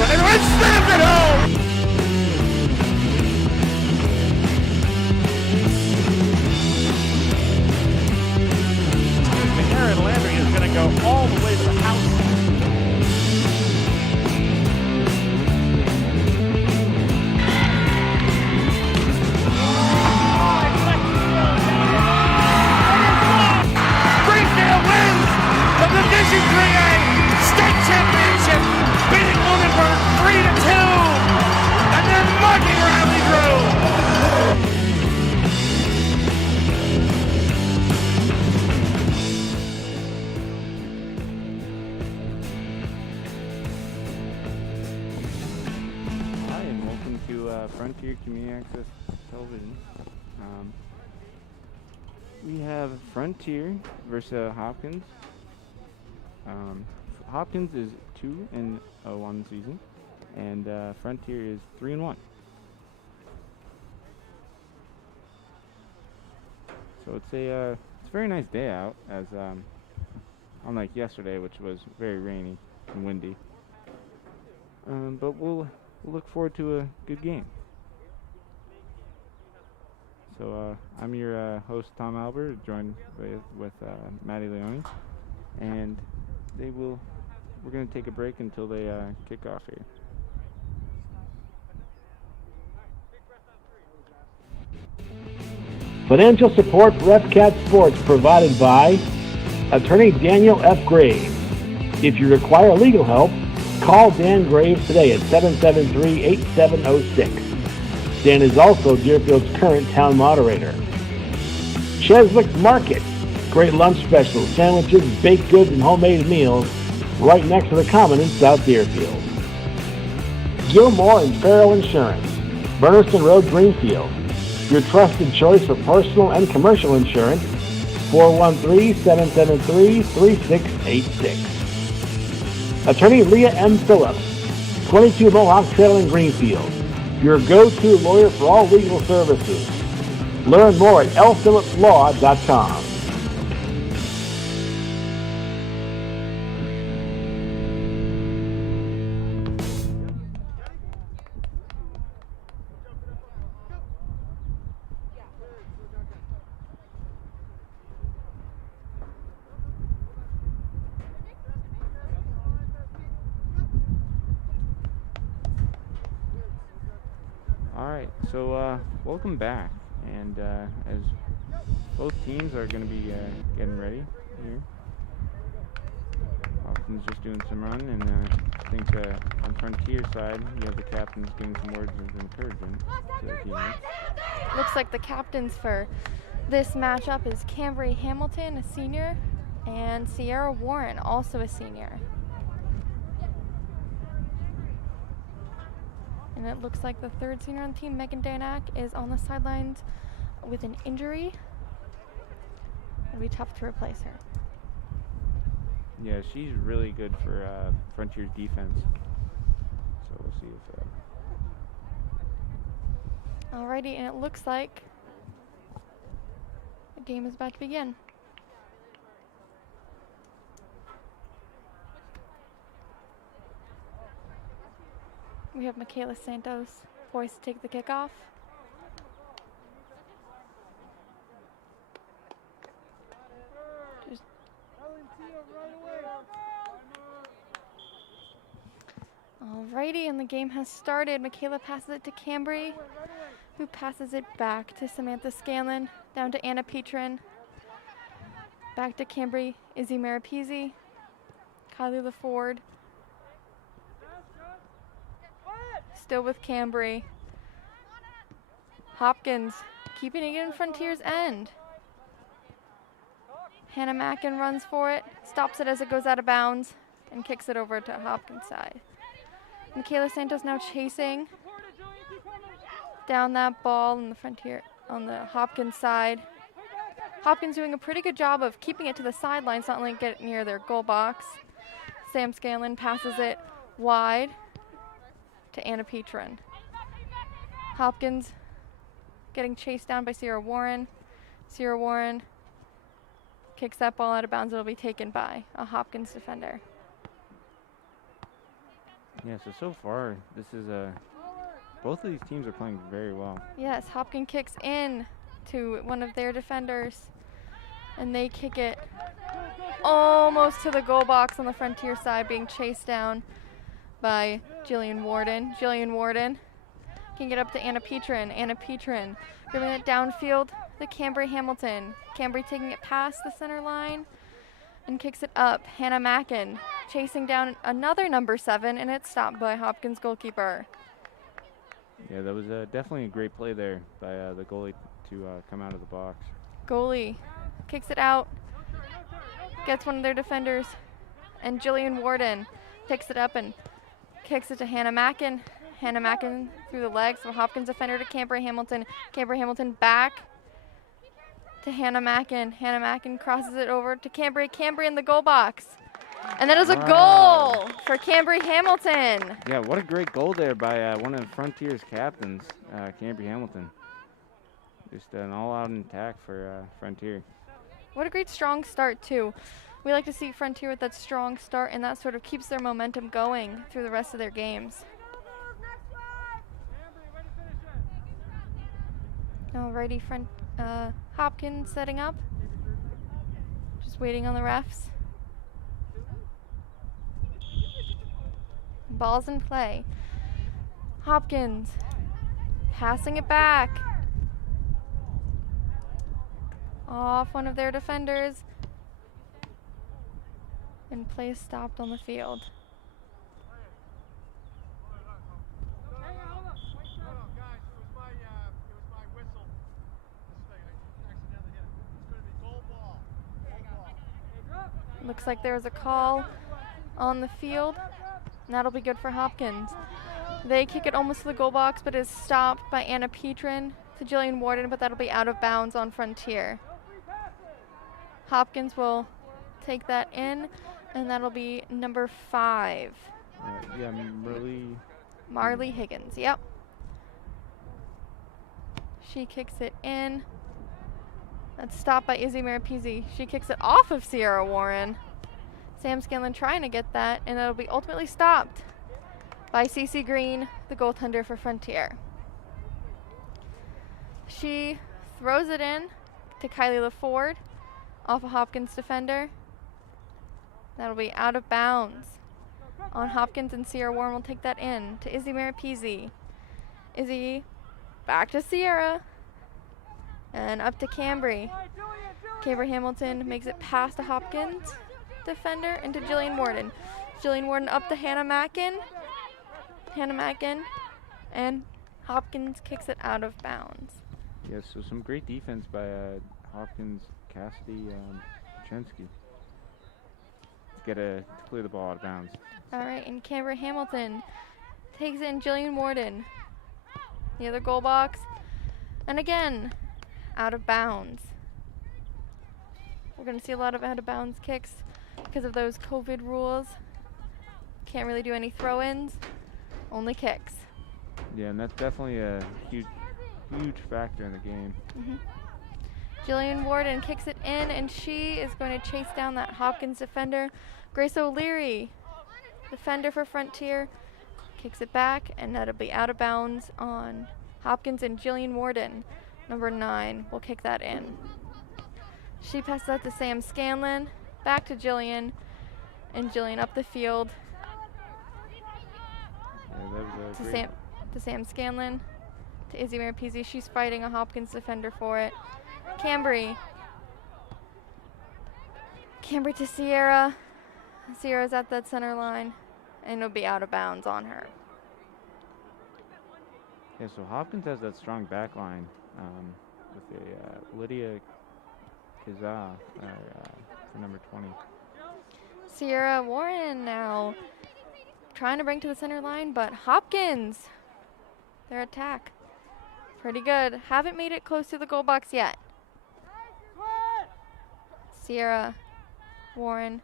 one, and slams it home! Excuse me, Aaron Landry is going to go all the way to the house. The Division 3A State Championship, beating Lunenburg 3-2, and they're mugging Riley Grove. Hi, and welcome to Frontier Community Access Television. We have Frontier versus Hopkins. Hopkins is 2-0 on the season, and Frontier is 3-1. So it's a very nice day out, as unlike yesterday, which was very rainy and windy. But we'll look forward to a good game. So I'm your host, Tom Albert, joined with Maddie Leone, and we're going to take a break until they kick off here. Financial support for FCAT Sports provided by Attorney Daniel F. Graves. If you require legal help, call Dan Graves today at 773-8706. Dan is also Deerfield's current town moderator. Cheswick's Market. Great lunch specials, sandwiches, baked goods, and homemade meals right next to the Common in South Deerfield. Gilmore and Farrell Insurance, Burniston Road, Greenfield. Your trusted choice for personal and commercial insurance, 413-773-3686. Attorney Leah M. Phillips, 22 Mohawk Trail in Greenfield. Your go-to lawyer for all legal services. Learn more at lphillipslaw.com. Alright, so welcome back, and as both teams are going to be getting ready here. Hopkins just doing some run, and I think on Frontier side, you have the captains giving some words of encouragement to their teammates. Looks like the captains for this matchup is Cambry Hamilton, a senior, and Sierra Warren, also a senior. And it looks like the third senior on the team, Megan Danak, is on the sidelines with an injury. It'll be tough to replace her. Yeah, she's really good for Frontier's defense. So we'll see if... Alrighty, and it looks like the game is about to begin. We have Michaela Santos poised to take the kickoff. Alrighty, and the game has started. Michaela passes it to Cambry, who passes it back to Samantha Scanlon, down to Anna Petrin. Back to Cambry, Izzy Marapese, Kylie LaFord. Still with Cambry. Hopkins keeping it in Frontier's end. Hannah Mackin runs for it, stops it as it goes out of bounds, and kicks it over to Hopkins' side. Michaela Santos now chasing down that ball in the Frontier on the Hopkins side. Hopkins doing a pretty good job of keeping it to the sidelines, not letting it get near their goal box. Sam Scanlon passes it wide to Anna Petrin. Hopkins getting chased down by Sierra Warren. Sierra Warren kicks that ball out of bounds. It'll be taken by a Hopkins defender. Yeah, so far, this is both of these teams are playing very well. Yes, Hopkins kicks in to one of their defenders, and they kick it almost to the goal box on the Frontier side, being chased down by Jillian Warden. Jillian Warden can get up to Anna Petrin. Anna Petrin giving it downfield to Cambry Hamilton. Cambry taking it past the center line and kicks it up. Hannah Mackin chasing down another number 7, and it's stopped by Hopkins goalkeeper. Yeah, that was definitely a great play there by the goalie to come out of the box. Goalie kicks it out, gets one of their defenders, and Jillian Warden picks it up and kicks it to Hannah Mackin. Hannah Mackin through the legs of a Hopkins defender to Cambry Hamilton. Cambry Hamilton back to Hannah Mackin. Hannah Mackin crosses it over to Cambry. Cambry in the goal box. And that is a goal for Cambry Hamilton. Yeah, what a great goal there by one of Frontier's captains, Cambry Hamilton. Just an all-out attack for Frontier. What a great strong start, too. We like to see Frontier with that strong start, and that sort of keeps their momentum going through the rest of their games. Alrighty, Hopkins setting up. Just waiting on the refs. Ball's in play. Hopkins passing it back. Off one of their defenders. And play stopped on the field. Looks like there was a call on the field, and that'll be good for Hopkins. They kick it almost to the goal box, but is stopped by Anna Petrin to Jillian Warden, but that'll be out of bounds on Frontier. Hopkins will take that in, and that'll be number 5. Yeah, Marley Higgins, yep. She kicks it in. That's stopped by Izzy Maripizzi. She kicks it off of Sierra Warren. Sam Scanlon trying to get that, and it'll be ultimately stopped by Cece Green, the goaltender for Frontier. She throws it in to Kylie LaFord off a Hopkins defender. That'll be out of bounds on Hopkins, and Sierra Warren will take that in to Izzy Maripizzi. Izzy back to Sierra. And up to Cambry. Cambry Hamilton makes it past a Hopkins defender into Jillian Warden. Jillian Warden up to Hannah Mackin. Hannah Mackin. And Hopkins kicks it out of bounds. Yeah, so some great defense by Hopkins, Cassidy, Chensky. To clear the ball out of bounds. All right, and Cambry Hamilton takes in Jillian Warden. The other goal box. And again, out of bounds. We're going to see a lot of out of bounds kicks because of those COVID rules. Can't really do any throw-ins, only kicks. Yeah, and that's definitely a huge factor in the game. Jillian Warden kicks it in, and she is going to chase down that Hopkins defender. Grace O'Leary, defender for Frontier, kicks it back, and that'll be out of bounds on Hopkins, and Jillian Warden, number 9, will kick that in. She passes that to Sam Scanlon, back to Jillian, and Jillian up the field to Sam Scanlon, to Izzy Maripizzi. She's fighting a Hopkins defender for it. Cambry to Sierra. Sierra's at that center line, and it'll be out of bounds on her. Yeah, so Hopkins has that strong back line with Lydia Kazaa for number 20. Sierra Warren now trying to bring to the center line, but Hopkins, their attack, pretty good. Haven't made it close to the goal box yet. Sierra Warren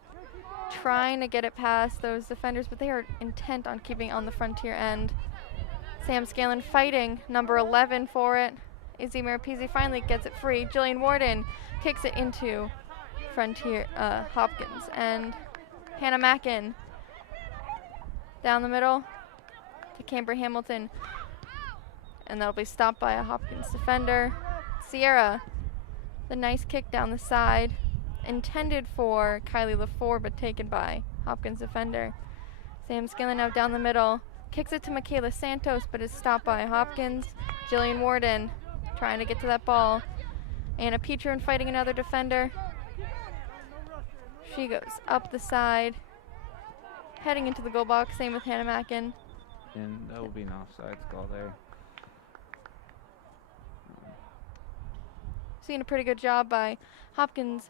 trying to get it past those defenders, but they are intent on keeping on the Frontier end. Sam Scanlon fighting number 11 for it. Izzy Maripizzi finally gets it free. Jillian Warden kicks it into Frontier Hopkins, and Hannah Mackin Down the middle to Camber Hamilton. And that'll be stopped by a Hopkins defender. Sierra, the nice kick down the side. Intended for Kylie LaFour, but taken by Hopkins defender. Sam Scanlon now down the middle. Kicks it to Michaela Santos, but is stopped by Hopkins. Jillian Warden trying to get to that ball. Anna Petrin fighting another defender. She goes up the side, heading into the goal box. Same with Hannah Mackin. And that will be an offside call there. Seeing a pretty good job by Hopkins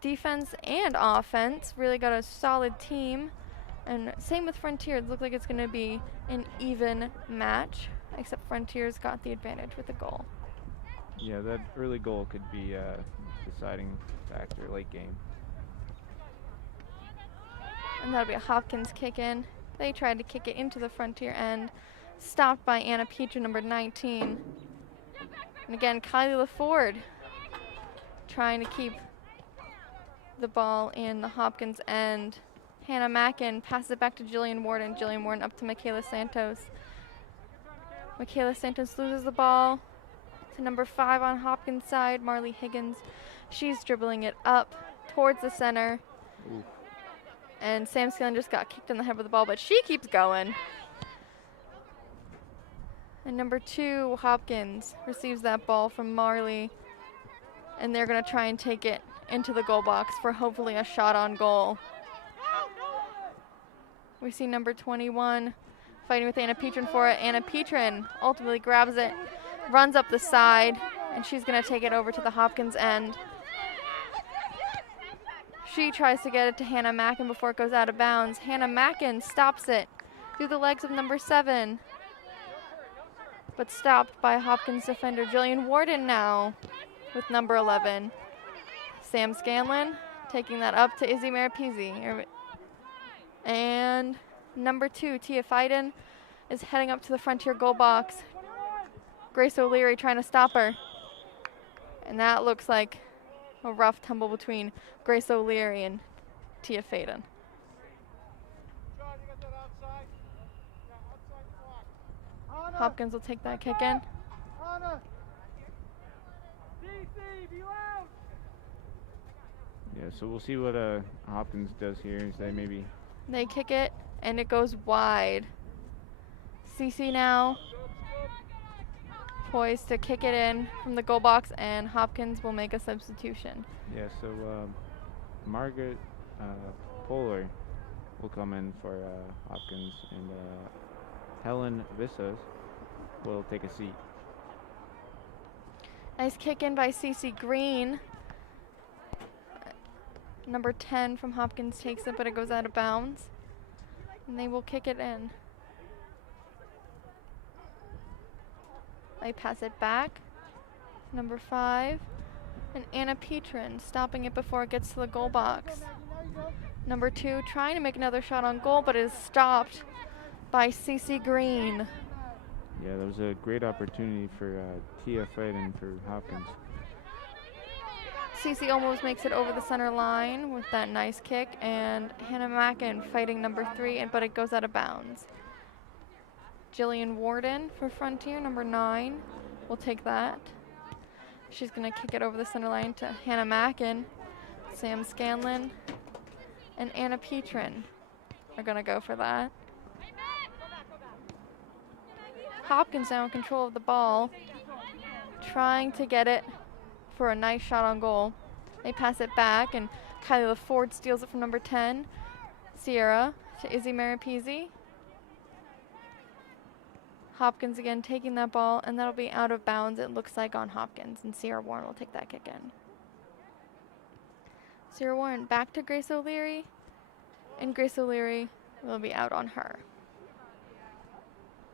defense and offense. Really got a solid team. And same with Frontiers. Looks like it's going to be an even match, except Frontiers got the advantage with the goal. Yeah, that early goal could be a deciding factor late game. And that'll be a Hopkins kick in. They tried to kick it into the Frontier end. Stopped by Anna Petra, number 19. And again, Kylie LaFord trying to keep the ball in the Hopkins end. Hannah Mackin passes it back to Jillian Warden. Jillian Warden up to Michaela Santos. Michaela Santos loses the ball to number 5 on Hopkins' side, Marley Higgins. She's dribbling it up towards the center. Ooh. And Sam Scanlon just got kicked in the head with the ball, but she keeps going. And number 2, Hopkins, receives that ball from Marley. And they're going to try and take it into the goal box for hopefully a shot on goal. We see number 21 fighting with Anna Petrin for it. Anna Petrin ultimately grabs it, runs up the side, and she's going to take it over to the Hopkins end. She tries to get it to Hannah Mackin before it goes out of bounds. Hannah Mackin stops it through the legs of number 7, but stopped by Hopkins defender Jillian Warden now with number 11. Sam Scanlon taking that up to Izzy Maripizzi. And number 2, Tia Fiden, is heading up to the Frontier goal box. Grace O'Leary trying to stop her. And that looks like a rough tumble between Grace O'Leary and Tia Fiden. Hopkins will take that kick in. Yeah, so we'll see what Hopkins does here. Is they maybe... They kick it, and it goes wide. Cece now poised to kick it in from the goal box, and Hopkins will make a substitution. Yeah, so Margaret Poehler will come in for Hopkins, and Helen Vissas will take a seat. Nice kick in by Cece Green. Number 10 from Hopkins takes it, but it goes out of bounds. And they will kick it in. They pass it back. Number 5. And Anna Petrin stopping it before it gets to the goal box. Number 2 trying to make another shot on goal, but it is stopped by Cece Green. Yeah, that was a great opportunity for Tia Fiden for Hopkins. Cece almost makes it over the center line with that nice kick, and Hannah Mackin fighting number 3, but it goes out of bounds. Jillian Warden for Frontier, number 9, will take that. She's going to kick it over the center line to Hannah Mackin. Sam Scanlon and Anna Petrin are going to go for that. Hopkins now in control of the ball, trying to get it for a nice shot on goal. They pass it back, and Kylie LaFord steals it from number 10, Sierra, to Izzy Maripizzi. Hopkins again taking that ball, and that'll be out of bounds, it looks like, on Hopkins, and Sierra Warren will take that kick in. Sierra Warren back to Grace O'Leary, and Grace O'Leary will be out on her.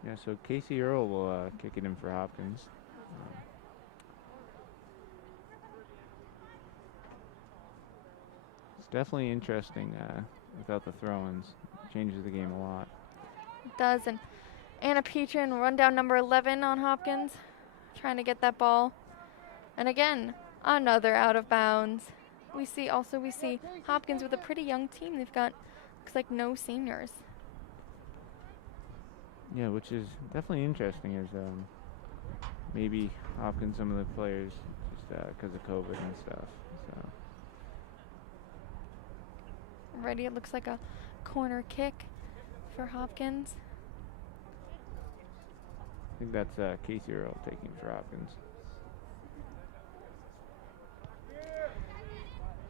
Yeah, so Casey Earl will kick it in for Hopkins. It's definitely interesting without the throw-ins. Changes the game a lot. It does, and Anna Petrin run down number 11 on Hopkins, trying to get that ball. And again, another out of bounds. We see Hopkins with a pretty young team. They've got, looks like, no seniors. Yeah, which is definitely interesting. Is maybe Hopkins, some of the players, just because of COVID and stuff. So Ready, it looks like a corner kick for Hopkins. I think that's Casey Earl taking for Hopkins.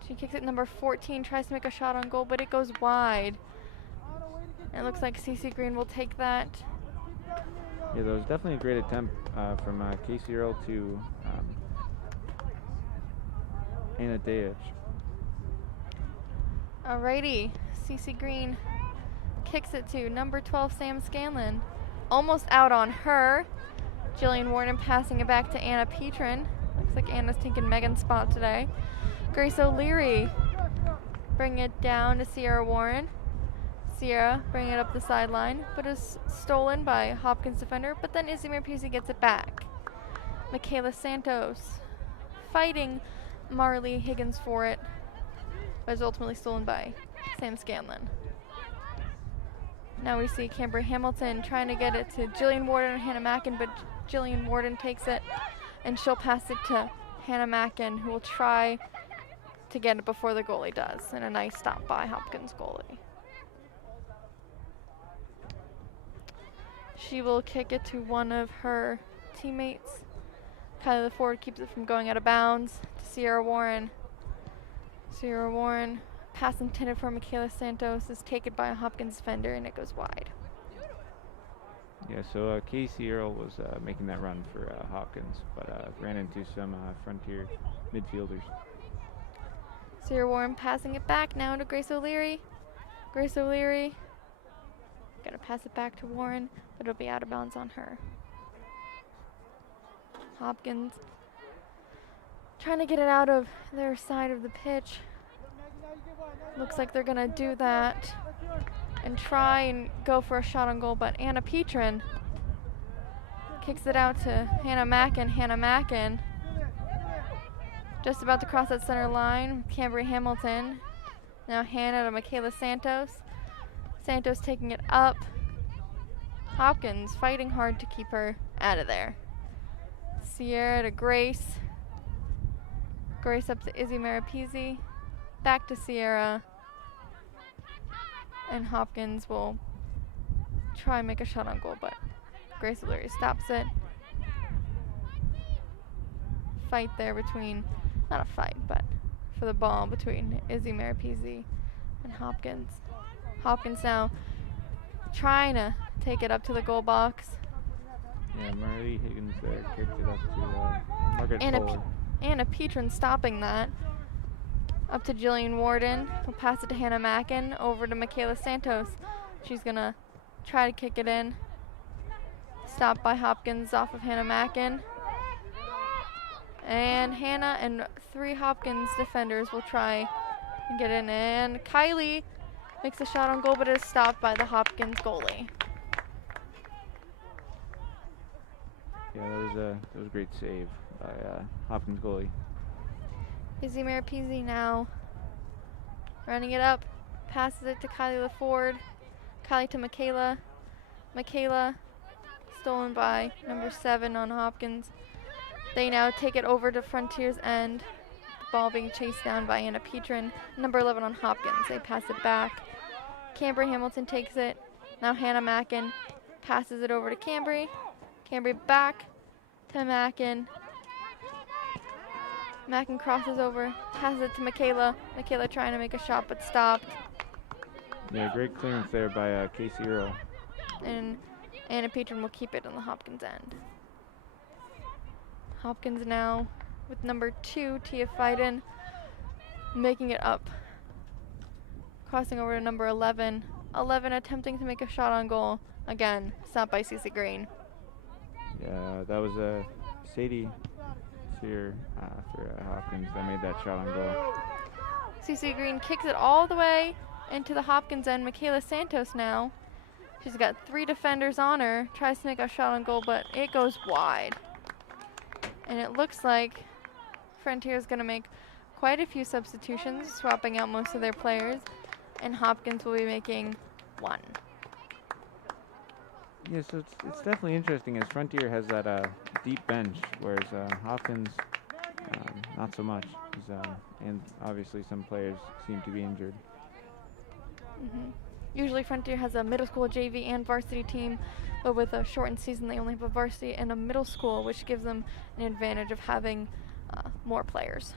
She kicks it, number 14, tries to make a shot on goal, but it goes wide. And it looks like CC Green will take that. Yeah, there was definitely a great attempt from Casey Earl to Anna Dayich. Alrighty, CC Green kicks it to number 12, Sam Scanlon. Almost out on her. Jillian Warden passing it back to Anna Petrin. Looks like Anna's taking Megan's spot today. Grace O'Leary bring it down to Sierra Warren. Sierra bringing it up the sideline, but is stolen by Hopkins defender, but then Izzy Marpese gets it back. Michaela Santos fighting Marley Higgins for it, but is ultimately stolen by Sam Scanlon. Now we see Camber Hamilton trying to get it to Jillian Warden and Hannah Mackin, but Jillian Warden takes it, and she'll pass it to Hannah Mackin, who will try to get it before the goalie does, and a nice stop by Hopkins goalie. She will kick it to one of her teammates. Kylie LaFord keeps it from going out of bounds to Sierra Warren. Sierra Warren, pass intended for Michaela Santos, is taken by a Hopkins defender, and it goes wide. Yeah, so Casey Earl was making that run for Hopkins, but ran into some Frontier midfielders. Sierra Warren passing it back now to Grace O'Leary. Grace O'Leary gonna pass it back to Warren, but it'll be out of bounds on her. Hopkins trying to get it out of their side of the pitch. Looks like they're gonna do that and try and go for a shot on goal, but Anna Petrin kicks it out to Hannah Mackin. Hannah Mackin just about to cross that center line. Cambry Hamilton. Now Hannah to Michaela Santos. Santos taking it up. Hopkins fighting hard to keep her out of there. Sierra to Grace. Grace up to Izzy Marapese. Back to Sierra. And Hopkins will try and make a shot on goal, but Grace O'Leary stops it. Fight there between, not a fight, but for the ball between Izzy Marapese and Hopkins. Hopkins now trying to take it up to the goal box. Yeah, Marley Higgins there kicked it up to Margaret Fuller. Anna Petrin stopping that. Up to Jillian Warden. We'll pass it to Hannah Mackin. Over to Michaela Santos. She's going to try to kick it in. Stopped by Hopkins off of Hannah Mackin. And Hannah and 3 Hopkins defenders will try and get in. And Kylie makes a shot on goal, but is stopped by the Hopkins goalie. Yeah, that was a great save by Hopkins goalie. Izzy Marapese now running it up, passes it to Kylie LaFord. Kylie to Michaela. Michaela stolen by number 7 on Hopkins. They now take it over to Frontier's end. The ball being chased down by Anna Petrin, number 11 on Hopkins. They pass it back. Cambry Hamilton takes it. Now Hannah Mackin passes it over to Cambry. Cambry back to Mackin. Mackin crosses over, passes it to Michaela. Michaela trying to make a shot but stopped. Yeah, great clearance there by Casey Earl. And Anna Petrin will keep it on the Hopkins end. Hopkins now with number 2, Tia Fiden, making it up. Crossing over to number 11. 11 attempting to make a shot on goal. Again, stopped by CC Green. Yeah, that was Sadie Sear for Hopkins that made that shot on goal. CC Green kicks it all the way into the Hopkins end. Michaela Santos now. She's got 3 defenders on her. Tries to make a shot on goal, but it goes wide. And it looks like Frontier is going to make quite a few substitutions, swapping out most of their players. And Hopkins will be making 1. Yeah, so it's definitely interesting as Frontier has that deep bench, whereas Hopkins not so much. And obviously some players seem to be injured. Usually Frontier has a middle school JV and varsity team, but with a shortened season they only have a varsity and a middle school, which gives them an advantage of having more players.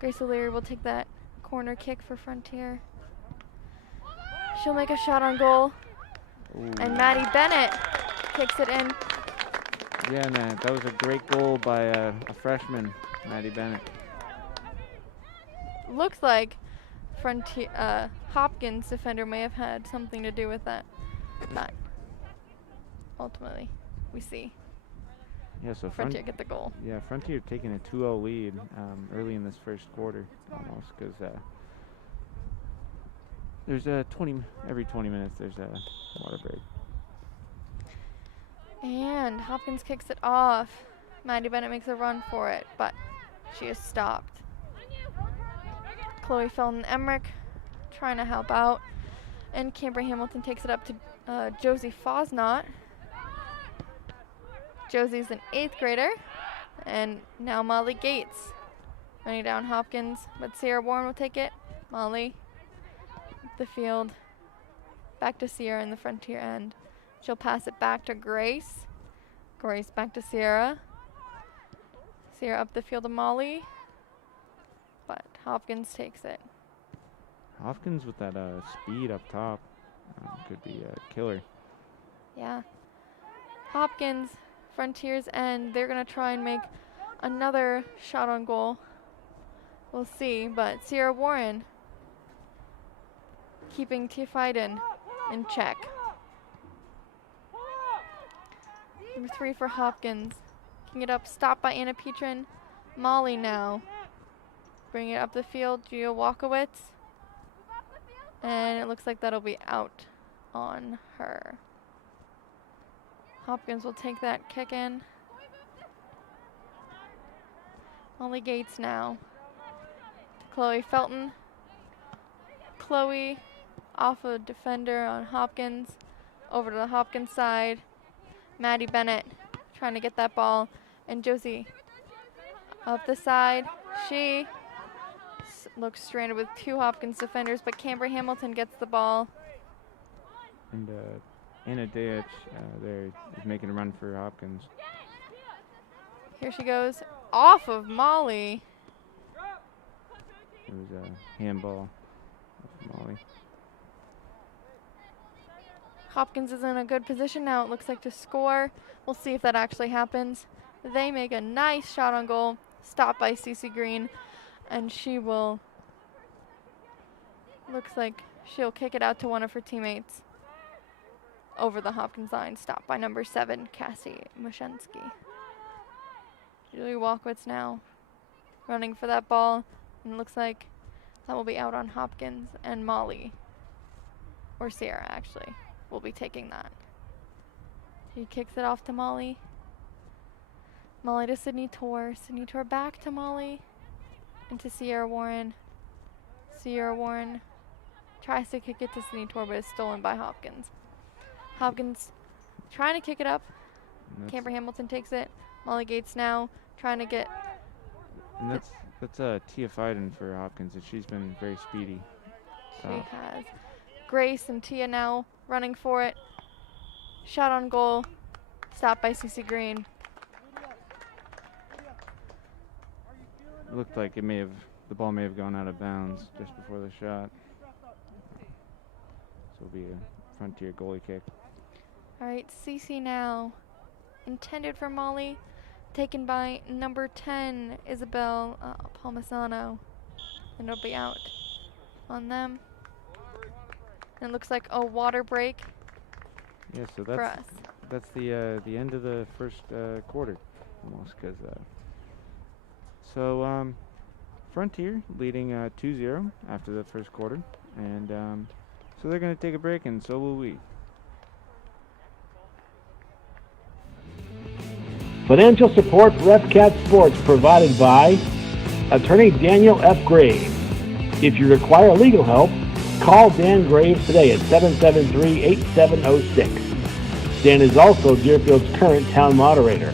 Grace O'Leary will take that corner kick for Frontier. She'll make a shot on goal. Ooh. And Maddie Bennett kicks it in. Yeah, man, that was a great goal by a freshman, Maddie Bennett. Looks like Frontier Hopkins defender may have had something to do with that. But ultimately, we see Yeah, so Frontier get the goal. Yeah, Frontier taking a 2-0 lead early in this first quarter, almost, because there's every 20 minutes there's a water break. And Hopkins kicks it off. Maddie Bennett makes a run for it, but she is stopped. Chloe Felton-Emmerich trying to help out. And Camber Hamilton takes it up to Josie Fosnot. Josie's an 8th grader. And now Molly Gates running down Hopkins, but Sierra Warren will take it. Molly, the field, back to Sierra in the Frontier end. She'll pass it back to Grace. Grace back to Sierra. Sierra up the field to Molly, but Hopkins takes it. Hopkins with that speed up top could be a killer. Yeah. Hopkins, Frontiers end. They're going to try and make another shot on goal. We'll see, but Sierra Warren keeping Tia Fiden in check. Number 3 for Hopkins. Kicking it up, stopped by Anna Petrin. Molly now. Bring it up the field, Gio Walkowitz. And it looks like that'll be out on her. Hopkins will take that kick in. Molly Gates now. To Chloe Felton. Chloe off a defender on Hopkins. Over to the Hopkins side. Maddie Bennett trying to get that ball. And Josie up the side. She looks stranded with 2 Hopkins defenders, but Camber Hamilton gets the ball. And Anna Deitch there is making a run for Hopkins. Here she goes off of Molly. It was a handball of Molly. Hopkins is in a good position now, it looks like, to score. We'll see if that actually happens. They make a nice shot on goal, stopped by Cece Green, and she will, looks like she'll kick it out to one of her teammates over the Hopkins line, stopped by number 7, Cassie Mushensky. Julie Walkowitz now running for that ball, and it looks like that will be out on Hopkins, and Molly, or Sierra actually, will be taking that. She kicks it off to Molly. Molly to Sydney Torr. Sydney Torr back to Molly. And to Sierra Warren. Sierra Warren tries to kick it to Sydney Torr, but is stolen by Hopkins. Hopkins trying to kick it up. Camber Hamilton takes it. Molly Gates now trying to get... And that's Tia Fiden for Hopkins, and she's been very speedy. She has. Grace and Tia now running for it. Shot on goal. Stopped by Cece Green. It looked like the ball may have gone out of bounds just before the shot. So it'll be a Frontier goalie kick. All right, Cece now. Intended for Molly. Taken by number 10, Isabel Palmisano. And it'll be out on them. And it looks like a water break. Yeah, so for us. That's the end of the first quarter, almost, because Frontier leading 2-0 after the first quarter, and so they're going to take a break, and so will we. Financial support for FCAT Sports provided by Attorney Daniel F. Graves. If you require legal help, call Dan Graves today at 773-8706. and is also Deerfield's current town moderator.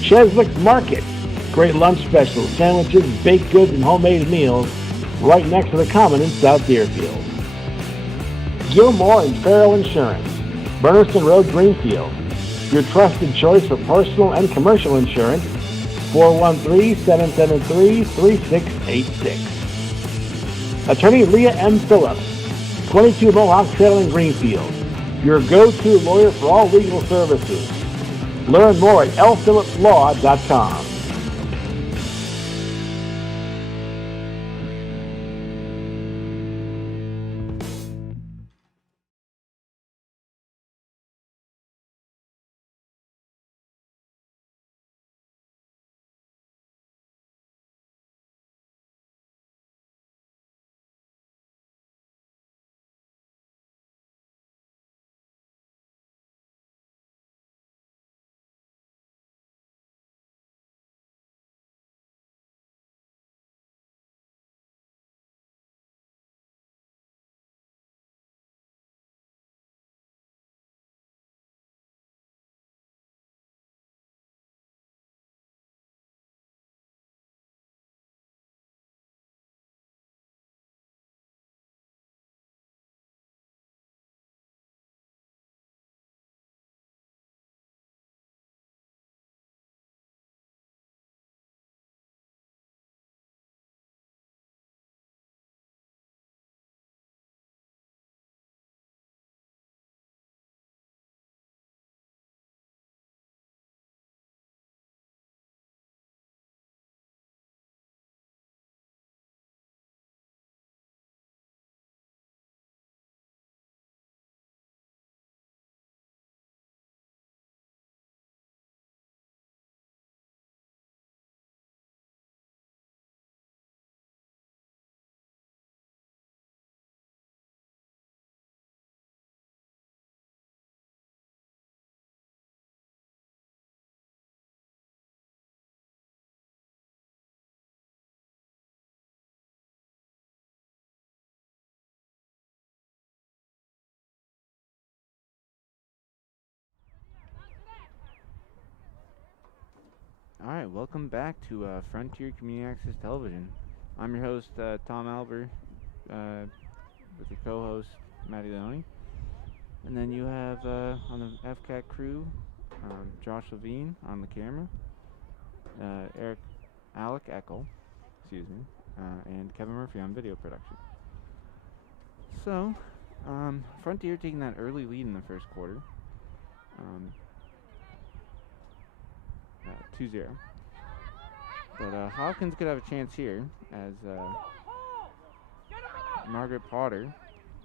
Cheswick's Market. Great lunch specials, sandwiches, baked goods, and homemade meals right next to the Common in South Deerfield. Gilmore and Farrell Insurance. Burniston Road, Greenfield. Your trusted choice for personal and commercial insurance. 413-773-3686. Attorney Leah M. Phillips. 22 Mohawk Trail in Greenfield. Your go-to lawyer for all legal services. Learn more at lphillipslaw.com. Alright, welcome back to Frontier Community Access Television. I'm your host, Tom Alber, with your co-host, Maddie Leone. And then you have, on the FCAT crew, Josh Levine on the camera, Alec Eckel, and Kevin Murphy on video production. So, Frontier taking that early lead in the first quarter. 2-0. But Hopkins could have a chance here as Margaret Potter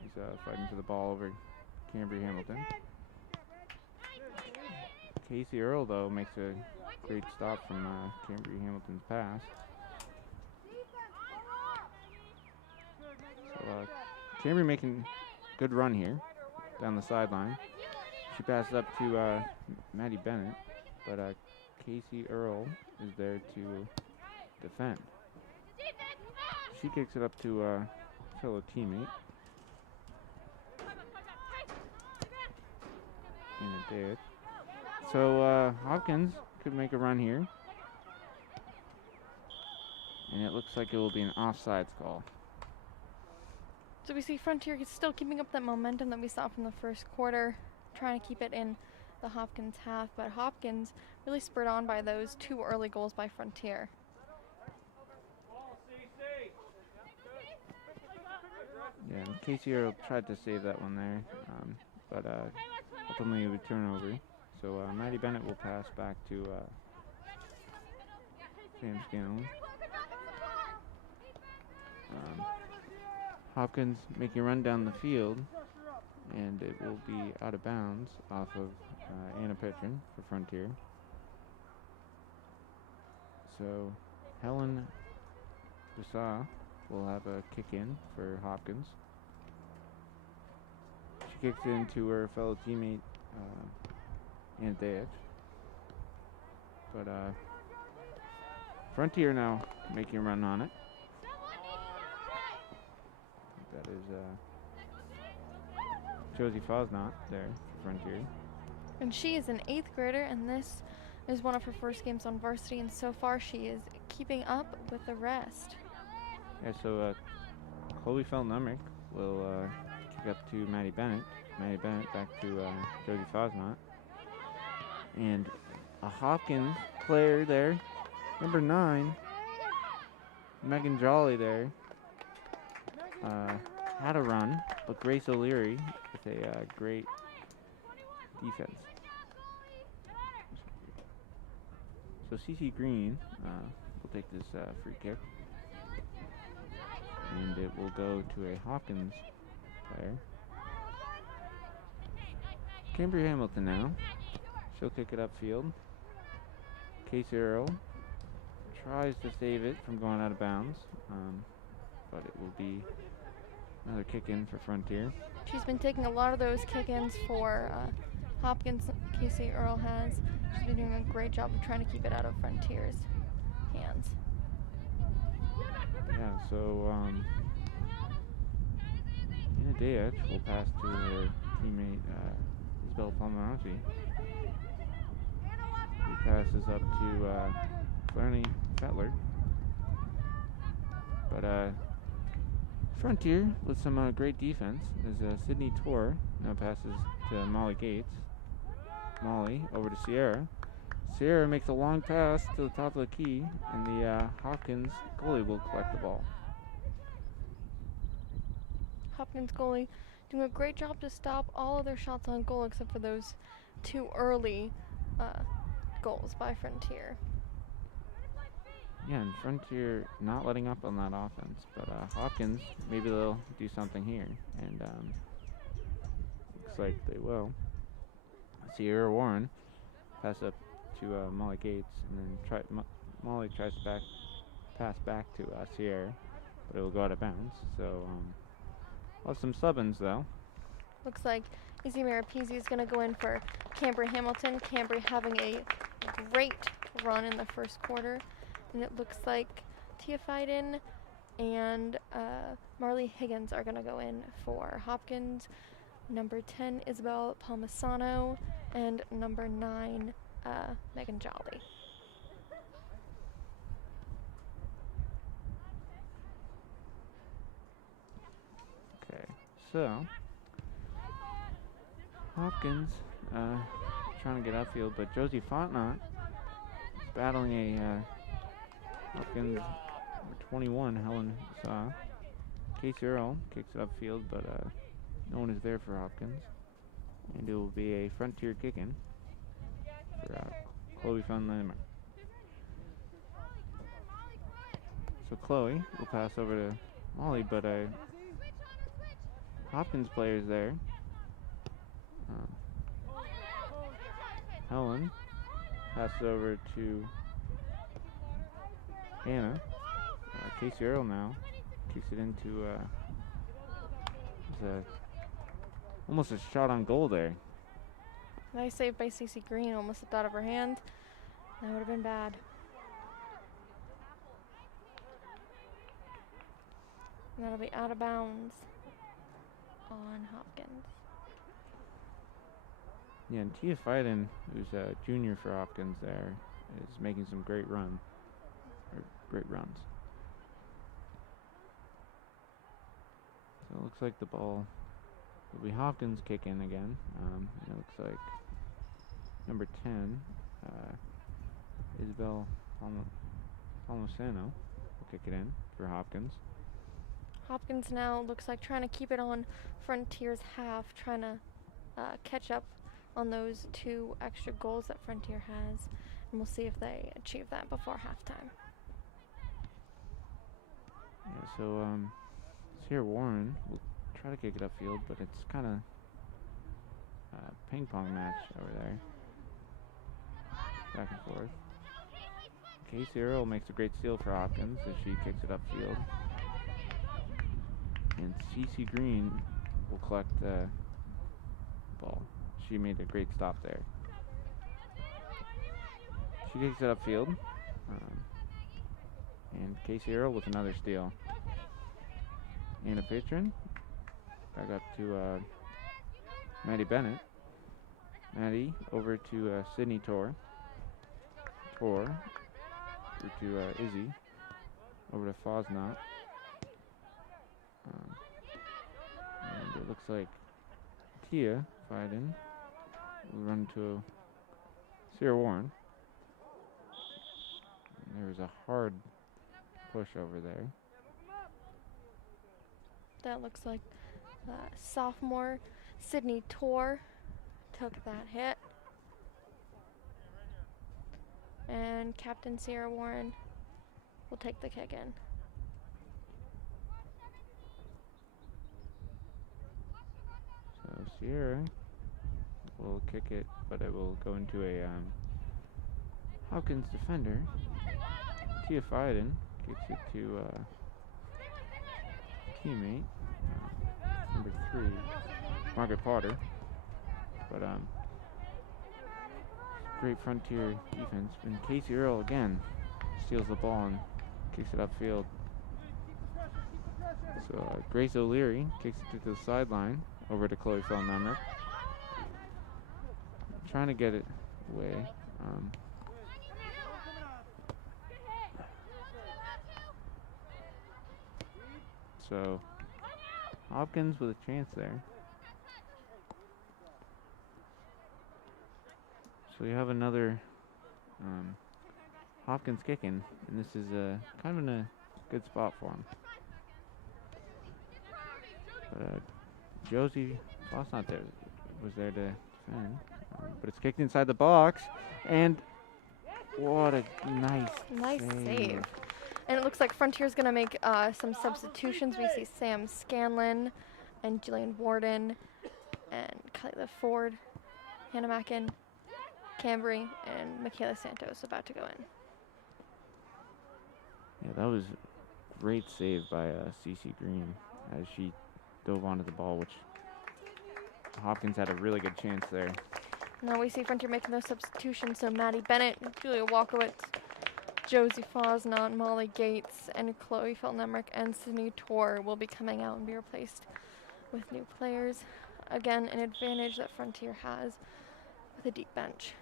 is fighting for the ball over Cambry Hamilton. Casey Earl, though, makes a great stop from Cambry Hamilton's pass. So Cambry making a good run here down the sideline. She passes up to Maddie Bennett, but Casey Earl is there to defend. She kicks it up to a fellow teammate. And it did. So Hopkins could make a run here. And it looks like it will be an offsides call. So we see Frontier still keeping up that momentum that we saw from the first quarter, trying to keep it in the Hopkins half, but Hopkins really spurred on by those 2 early goals by Frontier. Yeah, and Casey Earl tried to save that one there, but ultimately it would turn over. So Maddie Bennett will pass back to Sam Scanlon. Hopkins making a run down the field, and it will be out of bounds off of Anna Petrin for Frontier. So Helen Bessa will have a kick in for Hopkins. She kicks it into her fellow teammate Anna Dayek. But Frontier now making a run on it. That is Josie Fosnot there for Frontier. And she is an 8th grader, and this is one of her first games on varsity, and so far she is keeping up with the rest. Yeah, so Chloe Felton-Emmerich will kick up to Maddie Bennett. Maddie Bennett back to Josie Fosnot. And a Hopkins player there, number 9, Megan Jolly there, had a run, but Grace O'Leary with a great defense. So CC Green will take this free kick, and it will go to a Hopkins player. Cambria Hamilton now. She'll kick it upfield. Casey Earl tries to save it from going out of bounds, but it will be another kick-in for Frontier. She's been taking a lot of those kick-ins for Hopkins. Casey Earl has. She's been doing a great job of trying to keep it out of Frontier's hands. Yeah, so Ina Diaz will pass to her teammate Isabel Palmeranti. He passes up to Flannery Fettler. But Frontier with some great defense is Sydney Torr now passes to Molly Gates. Molly over to Sierra. Sierra makes a long pass to the top of the key, and the Hopkins goalie will collect the ball. Hopkins goalie doing a great job to stop all of their shots on goal except for those 2 early goals by Frontier. Yeah, and Frontier not letting up on that offense, but Hopkins, maybe they'll do something here, and looks like they will. Sierra Warren pass up to Molly Gates, and then Molly tries to pass back to Sierra, but it will go out of bounds. So, well, some sub-ins though. Looks like Izzy Marapizzi is going to go in for Cambria Hamilton. Cambria having a great run in the first quarter. And it looks like Tia Fiden and Marley Higgins are going to go in for Hopkins. Number 10, Isabel Palmisano, and number 9, Megan Jolly. Okay, so Hopkins trying to get upfield, but Josie Fontnot is battling a Hopkins number 21, Helen Saw. Casey Earl kicks it upfield, but no one is there for Hopkins. And it will be a Frontier kick-in for Chloe Fun-Lammer. So Chloe will pass over to Molly, but Hopkins player is there. Helen passes over to Hannah. Casey Earl now kicks it into almost a shot on goal there. Nice save by Cece Green, almost slipped out of her hand. That would have been bad. And that'll be out of bounds on Hopkins. Yeah, and Tia Fiden, who's a junior for Hopkins there, is making some great runs. So it looks like the ball will be Hopkins kick in again. And it looks like number 10, Isabel Palmisano will kick it in for Hopkins. Hopkins now looks like trying to keep it on Frontier's half, trying to catch up on those 2 extra goals that Frontier has. And we'll see if they achieve that before halftime. Yeah, so Sierra Warren will try to kick it upfield, but it's kind of a ping pong match over there. Back and forth. Casey Earl makes a great steal for Hopkins as she kicks it upfield. And Cece Green will collect the ball. She made a great stop there. She kicks it upfield. And Casey Earl with another steal. Anna Patron back up to Maddie Bennett. Maddie over to Sydney Tor. Tor over to Izzy. Over to Fosnot. And it looks like Tia Fiden will run to Sierra Warren. And there was a hard push over there. That looks like sophomore Sydney Tor took that hit. And Captain Sierra Warren will take the kick in. So Sierra will kick it, but it will go into a Hopkins defender. Tia Fiden kicks it to teammate, number 3, Margaret Potter. But great Frontier defense. And Casey Earl again steals the ball and kicks it upfield. So Grace O'Leary kicks it to the sideline over to Chloe Felnummer. Trying to get it away. So Hopkins with a chance there. So we have another Hopkins kicking, and this is kind of in a good spot for him. But Josie Fosnot was there to defend, but it's kicked inside the box, and what a nice save. And it looks like Frontier's going to make some substitutions. We see Sam Scanlon and Jillian Warden and Kyla Ford, Hannah Mackin, Cambry, and Michaela Santos about to go in. Yeah, that was a great save by Cece Green as she dove onto the ball, which Hopkins had a really good chance there. Now we see Frontier making those substitutions, so Maddie Bennett, Julia Walkowitz, Josie Fosnot, Molly Gates, and Chloe Felnemrick and Sydney Tor will be coming out and be replaced with new players. Again, an advantage that Frontier has with a deep bench.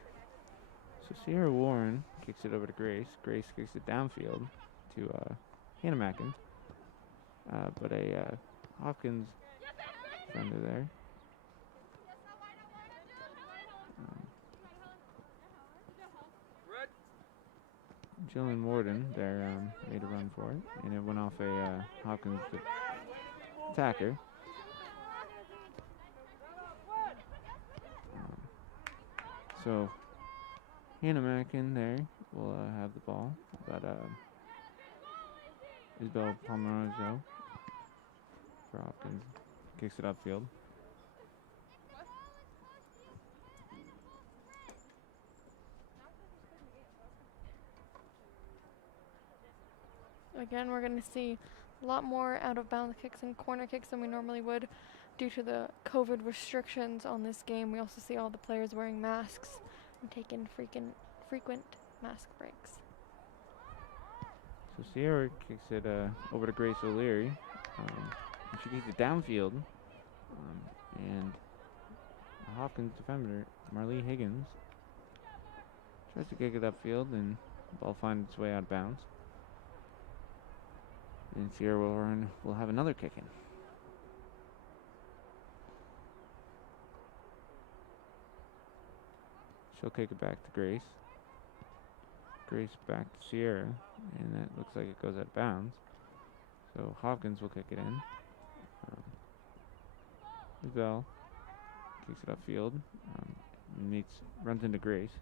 So Sierra Warren kicks it over to Grace. Grace kicks it downfield to Hannah Mackin. But a Hopkins defender there. Jillian Warden there made a run for it, and it went off a Hopkins attacker. So Hannah Mackin there will have the ball, but Isabel Palmaroso for Hopkins kicks it upfield. Again, we're going to see a lot more out-of-bounds kicks and corner kicks than we normally would due to the COVID restrictions on this game. We also see all the players wearing masks and taking frequent mask breaks. So Sierra kicks it over to Grace O'Leary. And she kicks it downfield. And a Hopkins defender, Marlee Higgins, tries to kick it upfield, and the ball finds its way out of bounds. And Sierra Warren will have another kick in. She'll kick it back to Grace. Grace back to Sierra, and that looks like it goes out of bounds. So Hopkins will kick it in. Isabel kicks it upfield. Runs into Grace.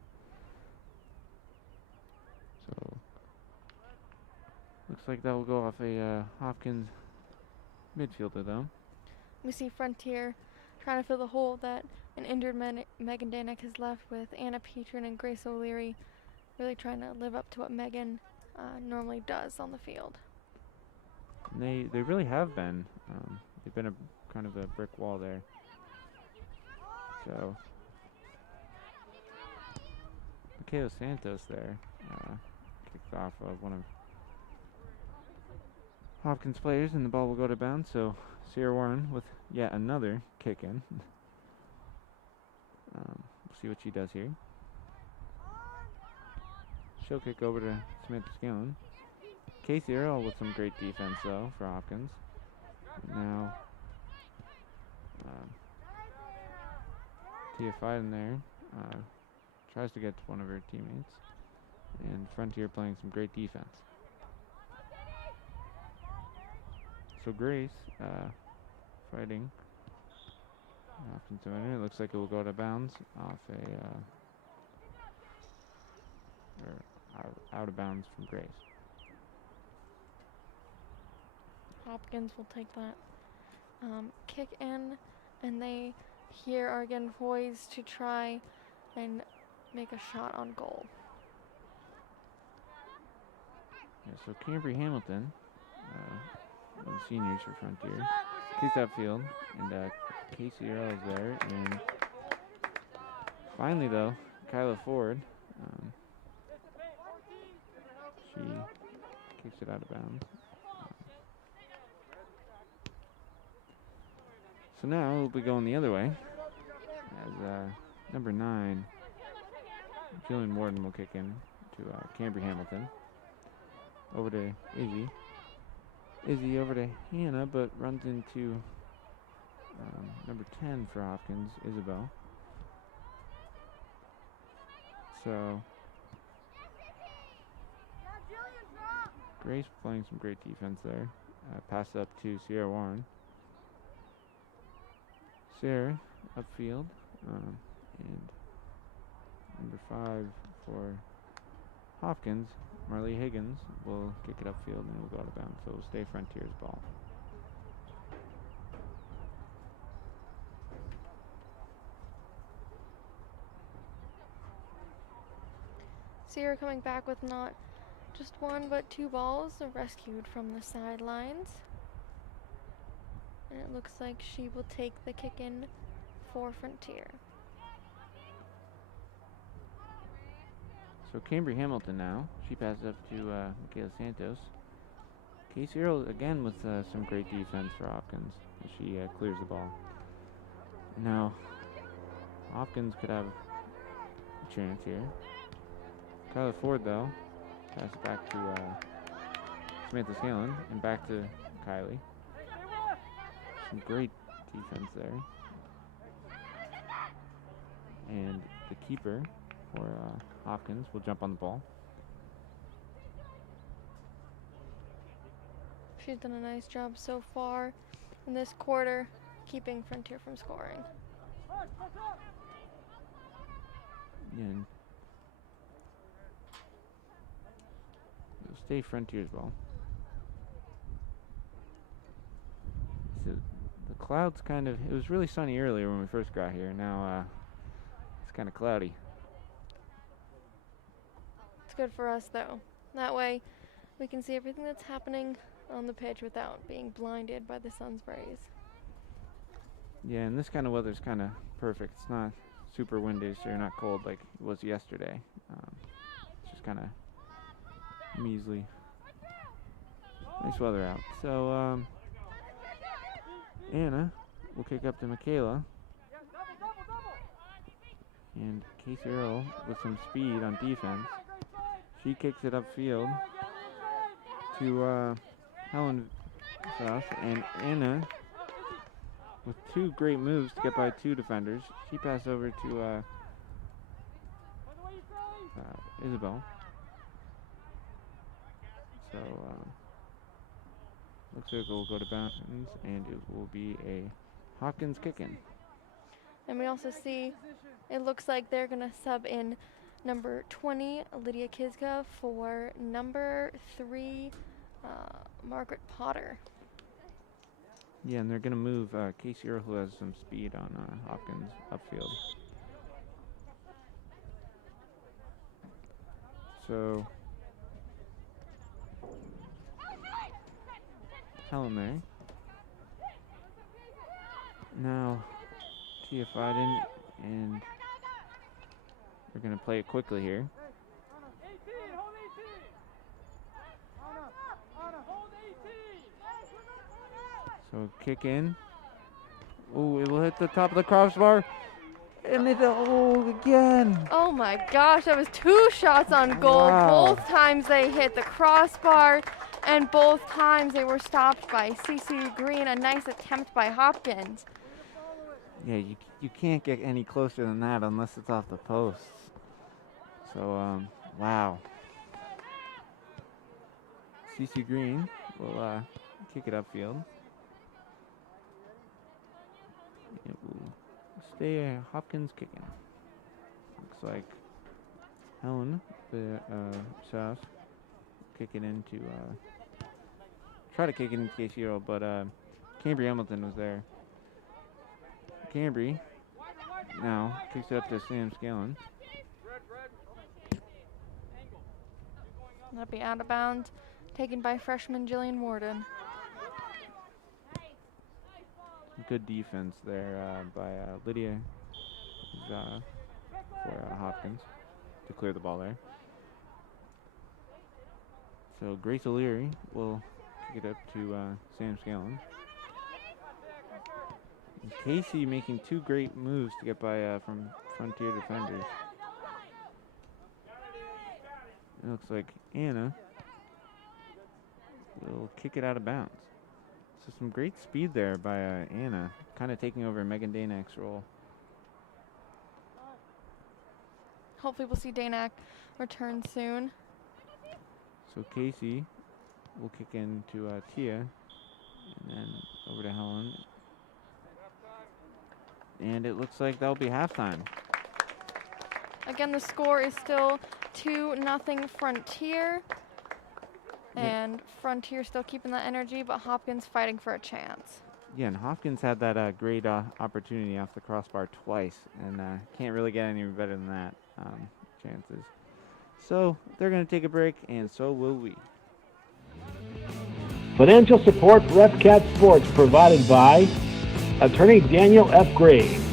So looks like that will go off a Hopkins midfielder, though. We see Frontier trying to fill the hole that an injured Megan Danek has left, with Anna Petrin and Grace O'Leary really trying to live up to what Megan normally does on the field. And they really have been. They've been a kind of a brick wall there. So Michaela Santos there kicked off one of Hopkins players, and the ball will go to bounds. So Sierra Warren with yet another kick in. see what she does here. She'll kick over to Samantha Scanlon. Casey Earl with some great defense, though, for Hopkins. Now, Tia Fiden there tries to get to one of her teammates. And Frontier playing some great defense. So Grace fighting. Hopkins winner. It looks like it will go to bounds off out of bounds from Grace. Hopkins will take that kick in, and they here are again poised to try and make a shot on goal. Yeah, so Cambry Hamilton, one of the seniors for Frontier, kicks outfield, and Casey Earl is there, and finally though, Kyla Ford, she kicks it out of bounds. So now we'll be going the other way, as number 9, Jillian Warden will kick in to Cambry Hamilton. Over to Izzy. Izzy over to Hannah, but runs into number 10 for Hopkins, Isabel. So Grace playing some great defense there. Pass up to Sierra Warren. Sarah upfield, and number 5 for Hopkins, Marley Higgins, will kick it upfield and it will go out of bounds, so it will stay Frontier's ball. Sierra coming back with not just 1 but 2 balls rescued from the sidelines. And it looks like she will take the kick in for Frontier. So Cambry Hamilton now. She passes up to Michaela Santos. Casey Earl again with some great defense for Hopkins as she clears the ball. Now, Hopkins could have a chance here. Kyla Ford, though, pass it back to Samantha Scanlon and back to Kylie. Some great defense there. And the keeper for Hopkins will jump on the ball. She's done a nice job so far in this quarter, keeping Frontier from scoring. Yeah, and it'll stay Frontier's ball. So the clouds kind of, it was really sunny earlier when we first got here. Now it's kind of cloudy. It's good for us though. That way we can see everything that's happening on the pitch without being blinded by the sun's rays. Yeah, and this kind of weather is kind of perfect. It's not super windy, so you're not cold like it was yesterday. It's just kind of measly. Nice weather out. So Anna will kick up to Michaela. And Casey Earl with some speed on defense. She kicks it upfield to Helen South, and Anna with 2 great moves to get by 2 defenders. She passed over to Isabel. So looks like it will go to bounds, and it will be a Hopkins kick-in. And we also see it looks like they're going to sub in number 20, Lydia Kiska, for number 3, Margaret Potter. Yeah, and they're going to move Casey Earl, who has some speed on Hopkins upfield. So Helen there. Now Tia Fiden, and they're going to play it quickly here. So kick in. Ooh, it will hit the top of the crossbar. And it, oh, again. Oh my gosh, that was 2 shots on goal. Wow. Both times they hit the crossbar, and both times they were stopped by CC Green. A nice attempt by Hopkins. Yeah, you can't get any closer than that unless it's off the posts. So, wow. CC Green will kick it upfield. It will stay Hopkins kicking. Looks like Helen, the South, kick it into, try to kick it into Casey Earl, but Cambry Hamilton was there. Cambry now kicks it up to Sam Scalen. That'll be out of bounds, taken by freshman Jillian Warden. Good defense there by Lydia for Hopkins to clear the ball there. So Grace O'Leary will kick it up to Sam Scalen. And Casey making 2 great moves to get by from Frontier defenders. It looks like Anna will kick it out of bounds. So some great speed there by Anna, kind of taking over Megan Danak's role. Hopefully we'll see Danak return soon. So Casey will kick into Tia, and then over to Helen. And it looks like that'll be halftime. Again, the score is still 2-0 Frontier. And Frontier still keeping that energy, but Hopkins fighting for a chance. Yeah, and Hopkins had that great opportunity off the crossbar twice, and can't really get any better than that chances. So they're going to take a break, and so will we. Financial support for FCAT Sports provided by Attorney Daniel F. Graves.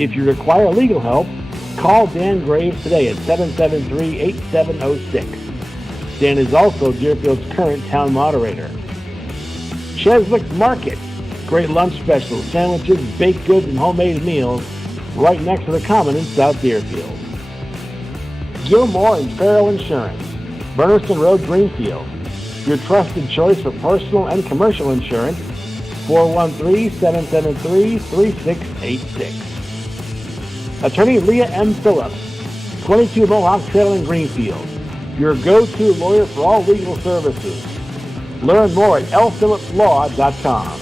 If you require legal help, call Dan Graves today at 773-8706. Dan is also Deerfield's current town moderator. Cheswick's Market. Great lunch specials, sandwiches, baked goods, and homemade meals right next to the Common in South Deerfield. Gilmore and Farrell Insurance. Berniston Road, Greenfield. Your trusted choice for personal and commercial insurance. 413-773-3686. Attorney Leah M. Phillips. 22 Mohawk Trail in Greenfield. Your go-to lawyer for all legal services. Learn more at lphillipslaw.com.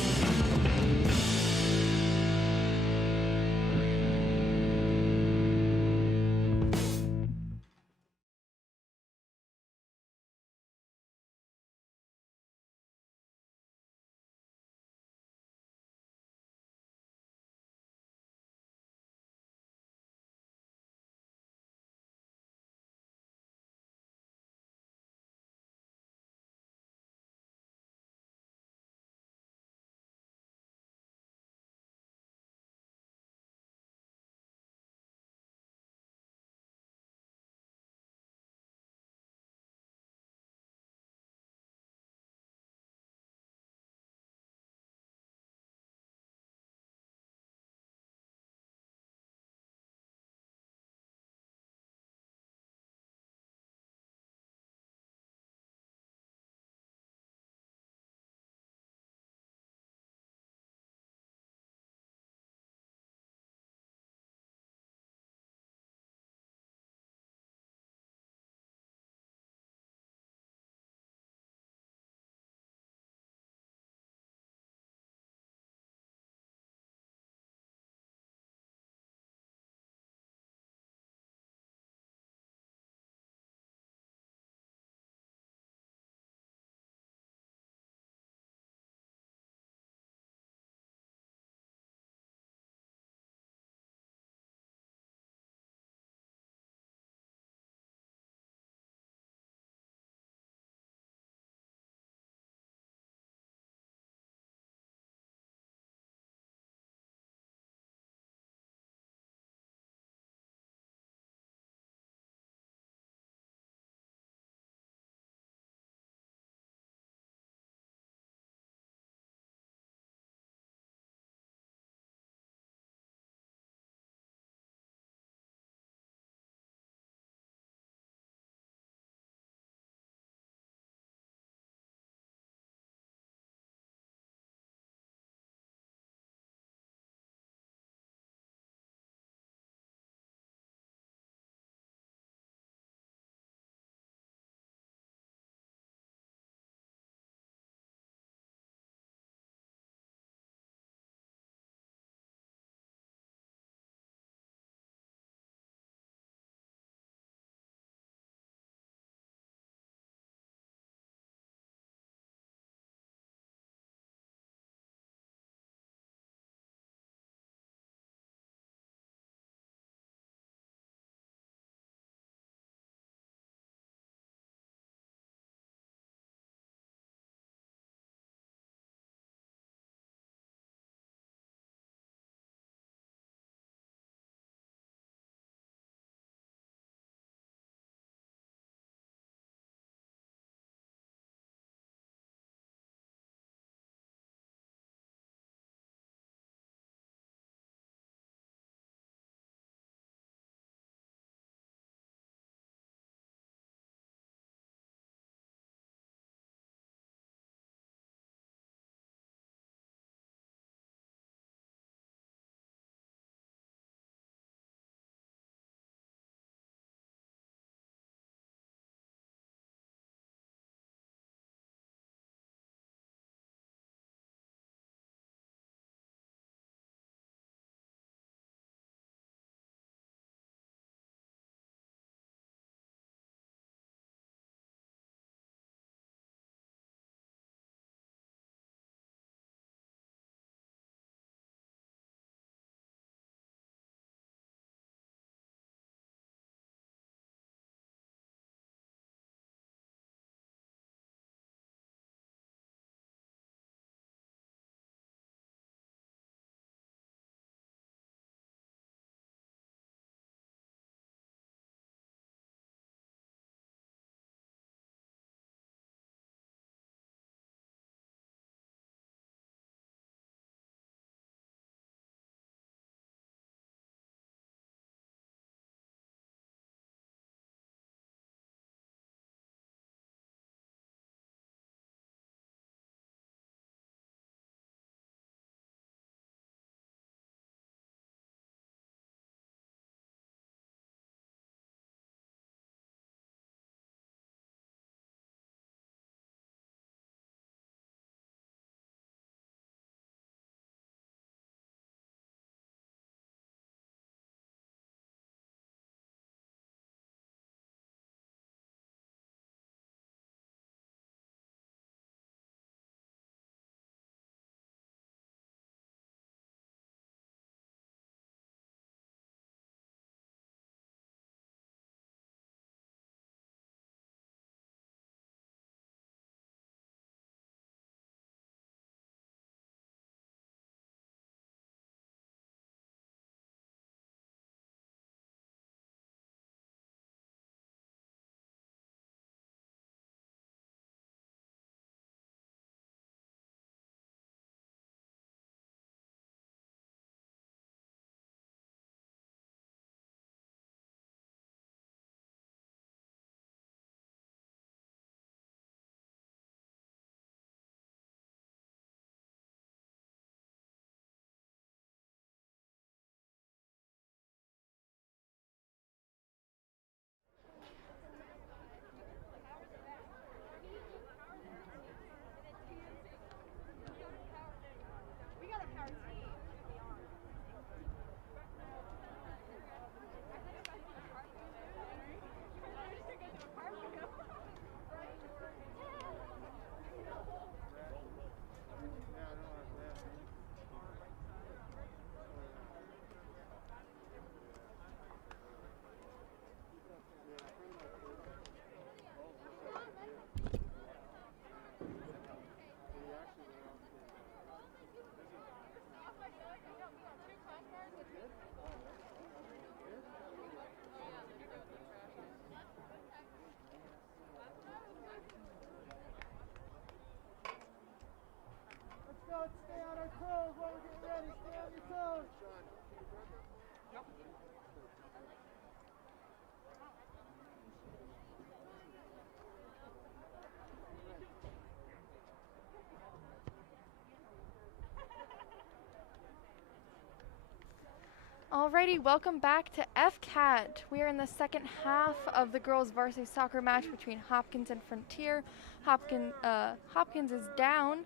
Alrighty, welcome back to FCAT. We are in the second half of the girls' varsity soccer match between Hopkins and Frontier. Hopkins is down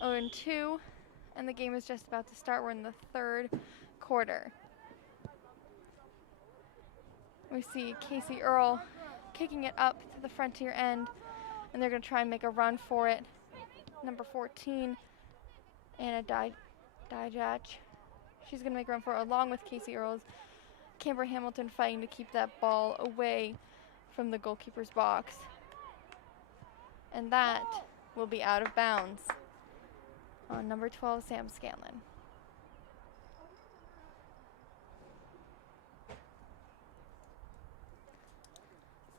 0-2, and the game is just about to start. We're in the third quarter. We see Casey Earl kicking it up to the Frontier end, and they're going to try and make a run for it. Number 14, Anna Dijach. She's going to make a run for it along with Casey Earls. Camber Hamilton fighting to keep that ball away from the goalkeeper's box. And that will be out of bounds on number 12, Sam Scanlon.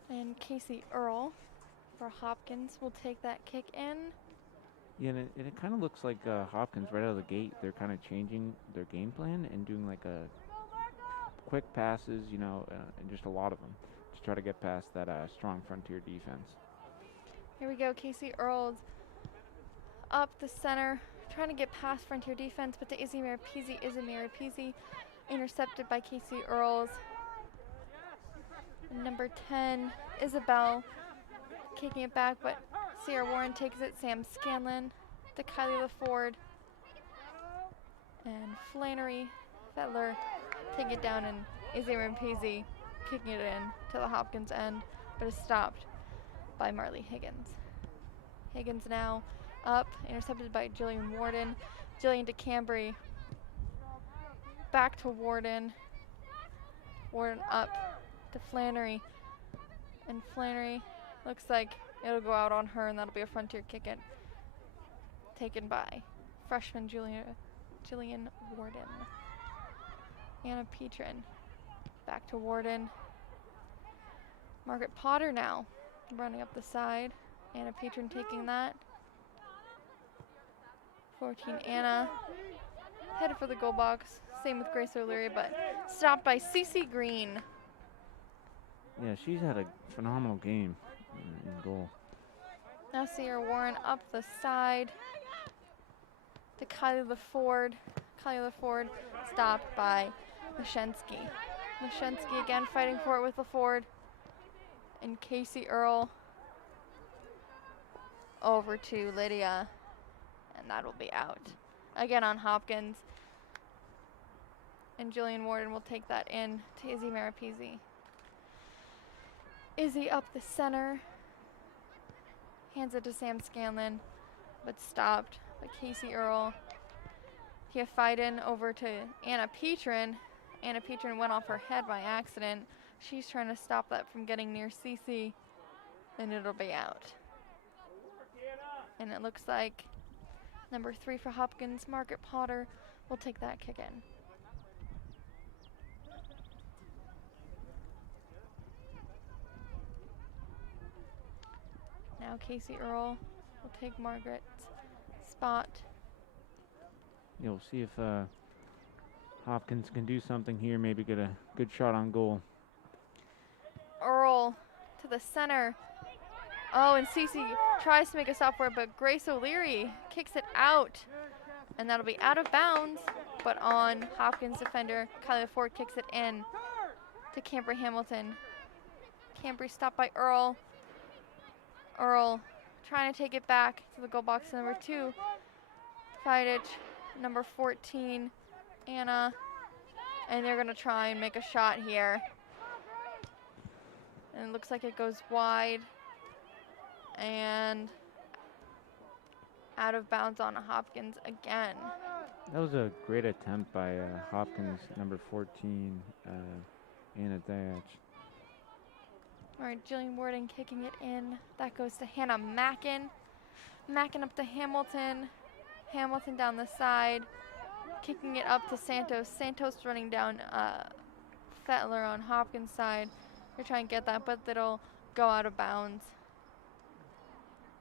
And Casey Earl for Hopkins will take that kick in. Yeah, and it kind of looks like Hopkins right out of the gate. They're kind of changing their game plan and doing like a quick passes, you know, and just a lot of them to try to get past that strong Frontier defense. Here we go, Casey Earls up the center, trying to get past Frontier defense, but to Izzy Maripesi, intercepted by Casey Earls. And number 10, Isabel, kicking it back, but Sierra Warren takes it. Sam Scanlon to Kylie LaFord. And Flannery Fettler taking it down, and Izzy Maripesi kicking it in to the Hopkins end, but is stopped by Marley Higgins. Higgins now up, intercepted by Jillian Warden. Jillian to Cambry. Back to Warden. Warden up to Flannery. And Flannery looks like it'll go out on her, and that'll be a Frontier kick in. Taken by freshman Jillian Warden. Anna Petrin. Back to Warden. Margaret Potter now running up the side. Anna Petrin taking that. 14 Anna. Headed for the goal box. Same with Grace O'Leary, but stopped by Cece Green. Yeah, she's had a phenomenal game in goal. Now Sierra Warren up the side to Kylie LaFord. Kylie LaFord stopped by Mashensky. Mashensky again fighting for it with LaFord. And Casey Earl over to Lydia. And that'll be out. Again on Hopkins. And Jillian Warden will take that in to Izzy Maripesi. Izzy up the center. Hands it to Sam Scanlon, but stopped by Casey Earl. Kia Fiden over to Anna Petrin. Anna Petrin went off her head by accident. She's trying to stop that from getting near Cece, and it'll be out. And it looks like number 3 for Hopkins, Margaret Potter, will take that kick in. Now Casey Earl will take Margaret's spot. Yeah, we'll see if Hopkins can do something here, maybe get a good shot on goal. Earl to the center. Oh, and Cece tries to make a stop for it, but Grace O'Leary kicks it out. And that'll be out of bounds, but on Hopkins defender. Kylie Ford kicks it in to Cambry Hamilton. Cambry stopped by Earl. Earl trying to take it back to the goal box. Number 2, Fidich. Number 14, Anna. And they're going to try and make a shot here. And it looks like it goes wide. And out of bounds on Hopkins again. That was a great attempt by Hopkins, number 14, Anna Diach. All right, Jillian Warden kicking it in. That goes to Hannah Mackin. Mackin up to Hamilton. Hamilton down the side. Kicking it up to Santos. Santos running down Fettler on Hopkins' side. They're trying to get that, but that'll go out of bounds.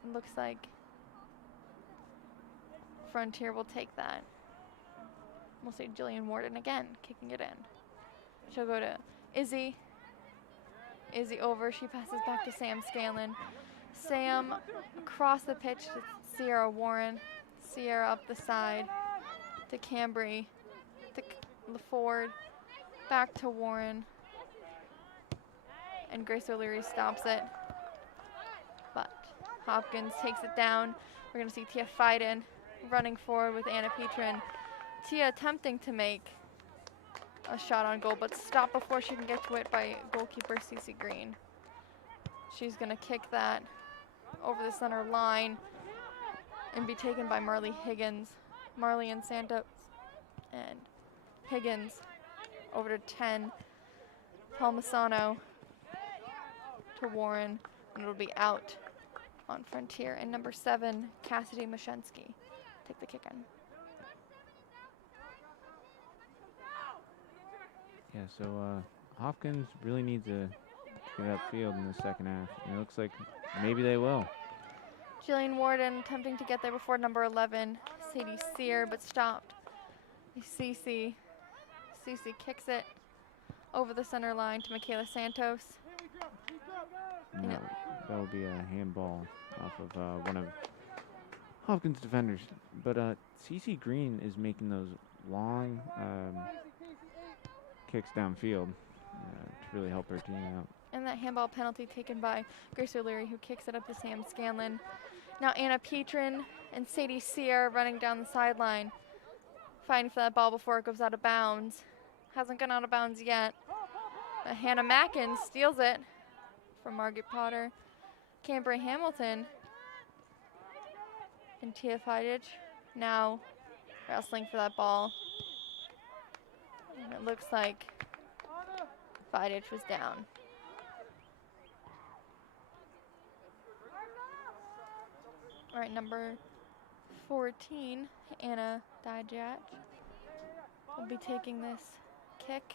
It looks like Frontier will take that. We'll see Jillian Warden again, kicking it in. She'll go to Izzy. Izzy over, she passes back to Sam Scanlon. Sam across the pitch to Sierra Warren. Sierra up the side to Cambry, to LaFord. Back to Warren. And Grace O'Leary stops it. But Hopkins takes it down. We're going to see Tia Fiden running forward with Anna Petrin. Tia attempting to make a shot on goal, but stopped before she can get to it by goalkeeper Cece Green. She's going to kick that over the center line and be taken by Marley Higgins. Marley and Santos and Higgins over to 10. Palmisano to Warren, and it'll be out on Frontier. And number 7, Cassidy Mashensky, take the kick in. Yeah, so Hopkins really needs to get upfield in the second half. And it looks like maybe they will. Jillian Warden attempting to get there before number 11, Sadie Sear, but stopped. Cece kicks it over the center line to Michaela Santos. No, that will be a handball off of one of Hopkins' defenders. But Cece Green is making those long kicks downfield to really help her team out. And that handball penalty taken by Grace O'Leary, who kicks it up to Sam Scanlon. Now Anna Petrin and Sadie Sear running down the sideline, fighting for that ball before it goes out of bounds. Hasn't gone out of bounds yet. But Hannah Mackin steals it from Margaret Potter. Cambry Hamilton and Tia Fidich now wrestling for that ball. And it looks like Fidich was down. All right, number 14, Anna Dijak, will be taking this kick.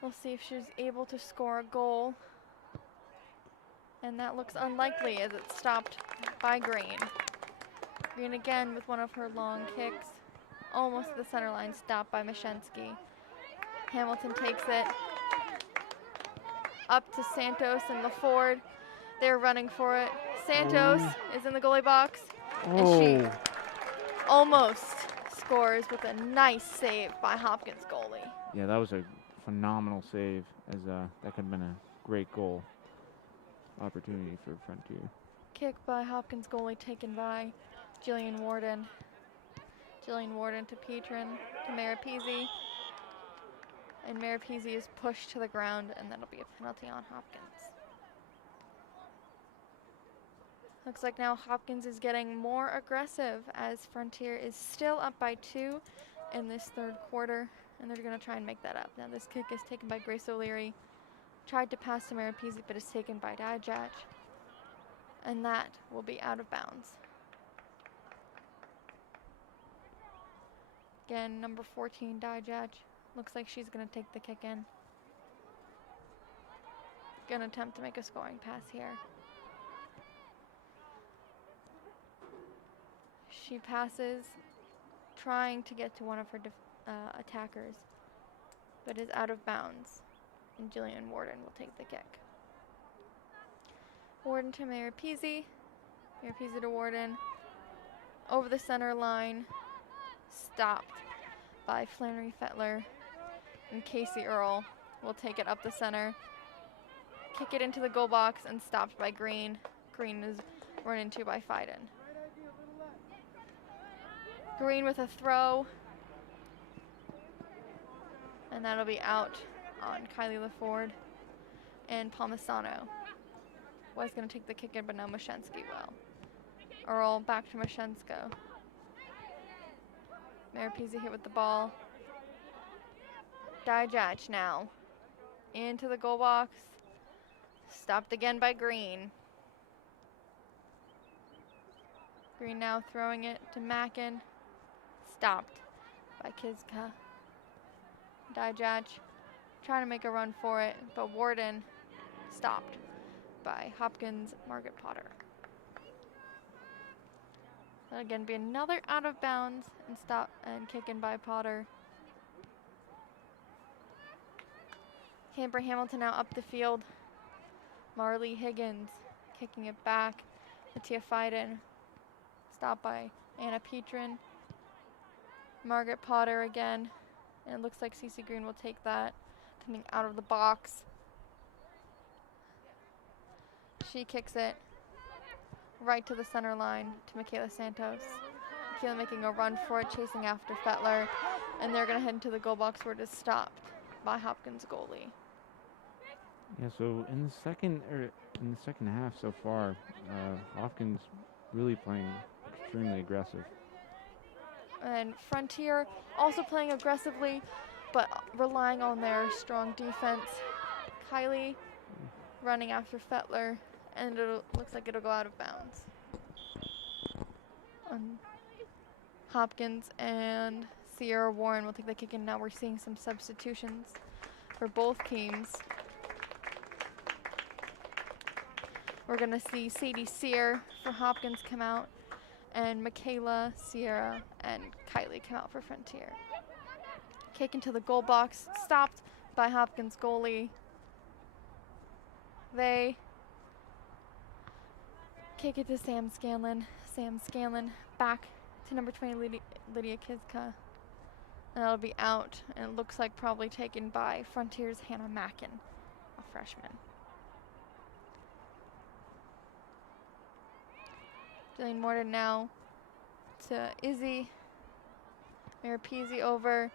We'll see if she's able to score a goal. And that looks unlikely as it's stopped by Green. Green again with one of her long kicks. Almost to the center line, stopped by Mashensky. Hamilton takes it up to Santos and LaFord. They're running for it. Santos is in the goalie box, and she almost scores with a nice save by Hopkins goalie. Yeah, that was a phenomenal save, as that could have been a great goal opportunity for Frontier. Kick by Hopkins goalie taken by Jillian Warden. Jillian Warden to Petrin, to Maripesi. And Maripesi is pushed to the ground, and that'll be a penalty on Hopkins. Looks like now Hopkins is getting more aggressive as Frontier is still up by 2 in this third quarter, and they're going to try and make that up. Now this kick is taken by Grace O'Leary. Tried to pass to Maripesi, but is taken by Dijak, and that will be out of bounds. Again, number 14, Dijak. Looks like she's going to take the kick in. Going to attempt to make a scoring pass here. She passes, trying to get to one of her attackers, but is out of bounds, and Jillian Warden will take the kick. Warden to Maripesi. Maripesi to Warden. Over the center line, stopped by Flannery Fettler, and Casey Earl will take it up the center, kick it into the goal box, and stopped by Green. Green is run into by Fiden. Green with a throw, and that'll be out on Kylie LaFord. And Palmisano was going to take the kick in, but now Mashensky will. Earl back to Mashensko. Maripesi hit with the ball. Dijak now into the goal box. Stopped again by Green. Green now throwing it to Mackin. Stopped by Kizka. Dijak trying to make a run for it, but Warden stopped by Hopkins Margaret Potter. That'll again be another out of bounds and stop and kick in by Potter. Camber Hamilton now up the field. Marley Higgins kicking it back. Matia Fiden stopped by Anna Petrin. Margaret Potter again And it looks like Cece Green will take that, coming out of the box. She kicks it right to the center line to Michaela Santos. Michaela making a run for it, chasing after Fettler, and they're going to head into the goal box where it is stopped by Hopkins goalie. Yeah, so in the second half so far, Hopkins really playing extremely aggressive. And Frontier also playing aggressively, but relying on their strong defense. Kylie running after Fettler, and it looks like it'll go out of bounds. Hopkins and Sierra Warren will take the kick, and now we're seeing some substitutions for both teams. We're going to see Sadie Sear for Hopkins come out, and Michaela, Sierra, and Kylie come out for Frontier. Kick into the goal box, stopped by Hopkins goalie. They kick it to Sam Scanlon. Sam Scanlon back to number 20, Lydia Kizka. And that'll be out, and it looks like probably taken by Frontier's Hannah Mackin, a freshman. Jillian Morton now to Izzy. Maripesi over,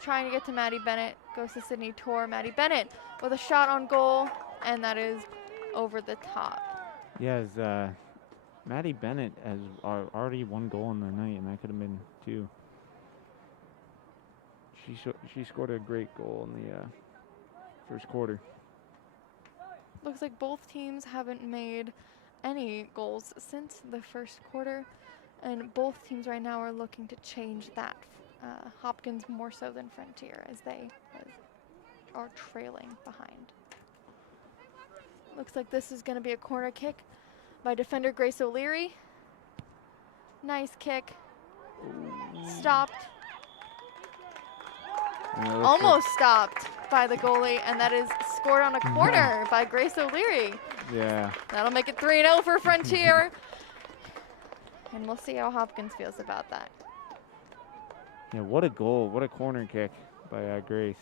trying to get to Maddie Bennett. Goes to Sydney Torr. Maddie Bennett with a shot on goal, and that is over the top. Yeah, Maddie Bennett has already one goal in the night, and that could have been two. She scored a great goal in the first quarter. Looks like both teams haven't made any goals since the first quarter, and both teams right now are looking to change that. Hopkins more so than Frontier, as they are trailing behind. Looks like this is going to be a corner kick by defender Grace O'Leary. Nice kick. Stopped. Almost stopped by the goalie, and that is scored on a corner by Grace O'Leary. Yeah. That'll make it 3-0 for Frontier. And we'll see how Hopkins feels about that. Yeah, what a goal. What a corner kick by Grace.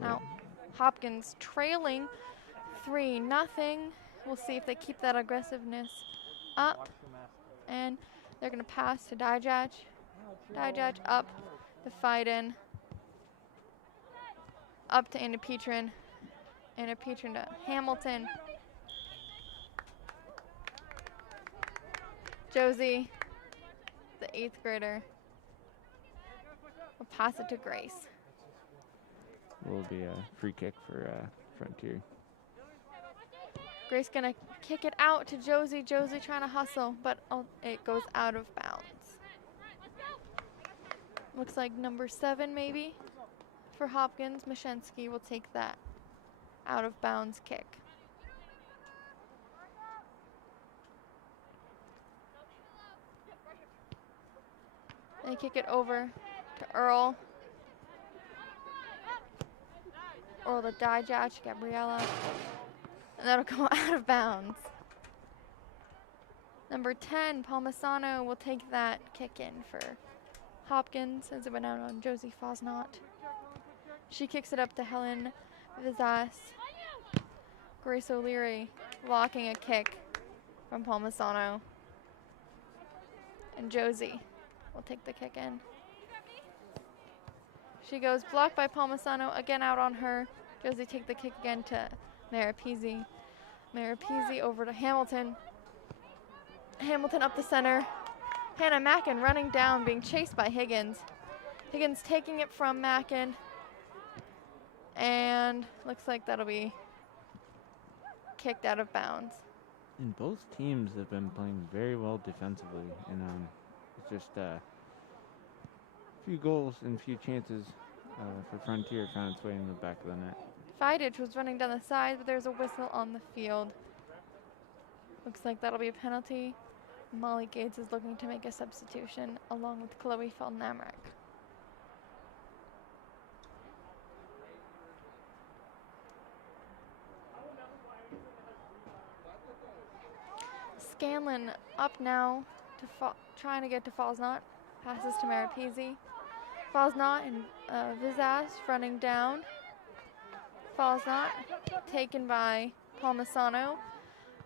Now, Hopkins trailing 3-0. We'll see if they keep that aggressiveness up. And they're going to pass to Dijaj. Dijaj up the fight in. Up to Anna Petrin. Anna Petrin to Hamilton. Josie, the 8th grader, will pass it to Grace. Will be a free kick for Frontier. Grace gonna kick it out to Josie. Josie trying to hustle, but it goes out of bounds. Looks like number 7 maybe for Hopkins. Mashensky will take that out of bounds kick. They kick it over to Earl. Earl to Dijaj, Gabriella. And that'll go out of bounds. Number 10, Palmisano will take that kick in for Hopkins as it went out on Josie Fosnot. She kicks it up to Helen Vizas. Grace O'Leary blocking a kick from Palmisano. And Josie will take the kick in. She goes blocked by Palmisano, again out on her. Josie take the kick again to Maripesi. Maripesi over to Hamilton. Hamilton up the center. Hannah Mackin running down, being chased by Higgins. Higgins taking it from Mackin. And looks like that'll be kicked out of bounds. And both teams have been playing very well defensively. And it's just a few goals and a few chances for Frontier found its way in the back of the net. Fidich was running down the side, but there's a whistle on the field. Looks like that'll be a penalty. Molly Gates is looking to make a substitution along with Chloe Feldnamrak. Scanlon up now trying to get to Falls Not. Passes to Maripesi. Falls Not and Vizas running down. Falls Not taken by Palmisano.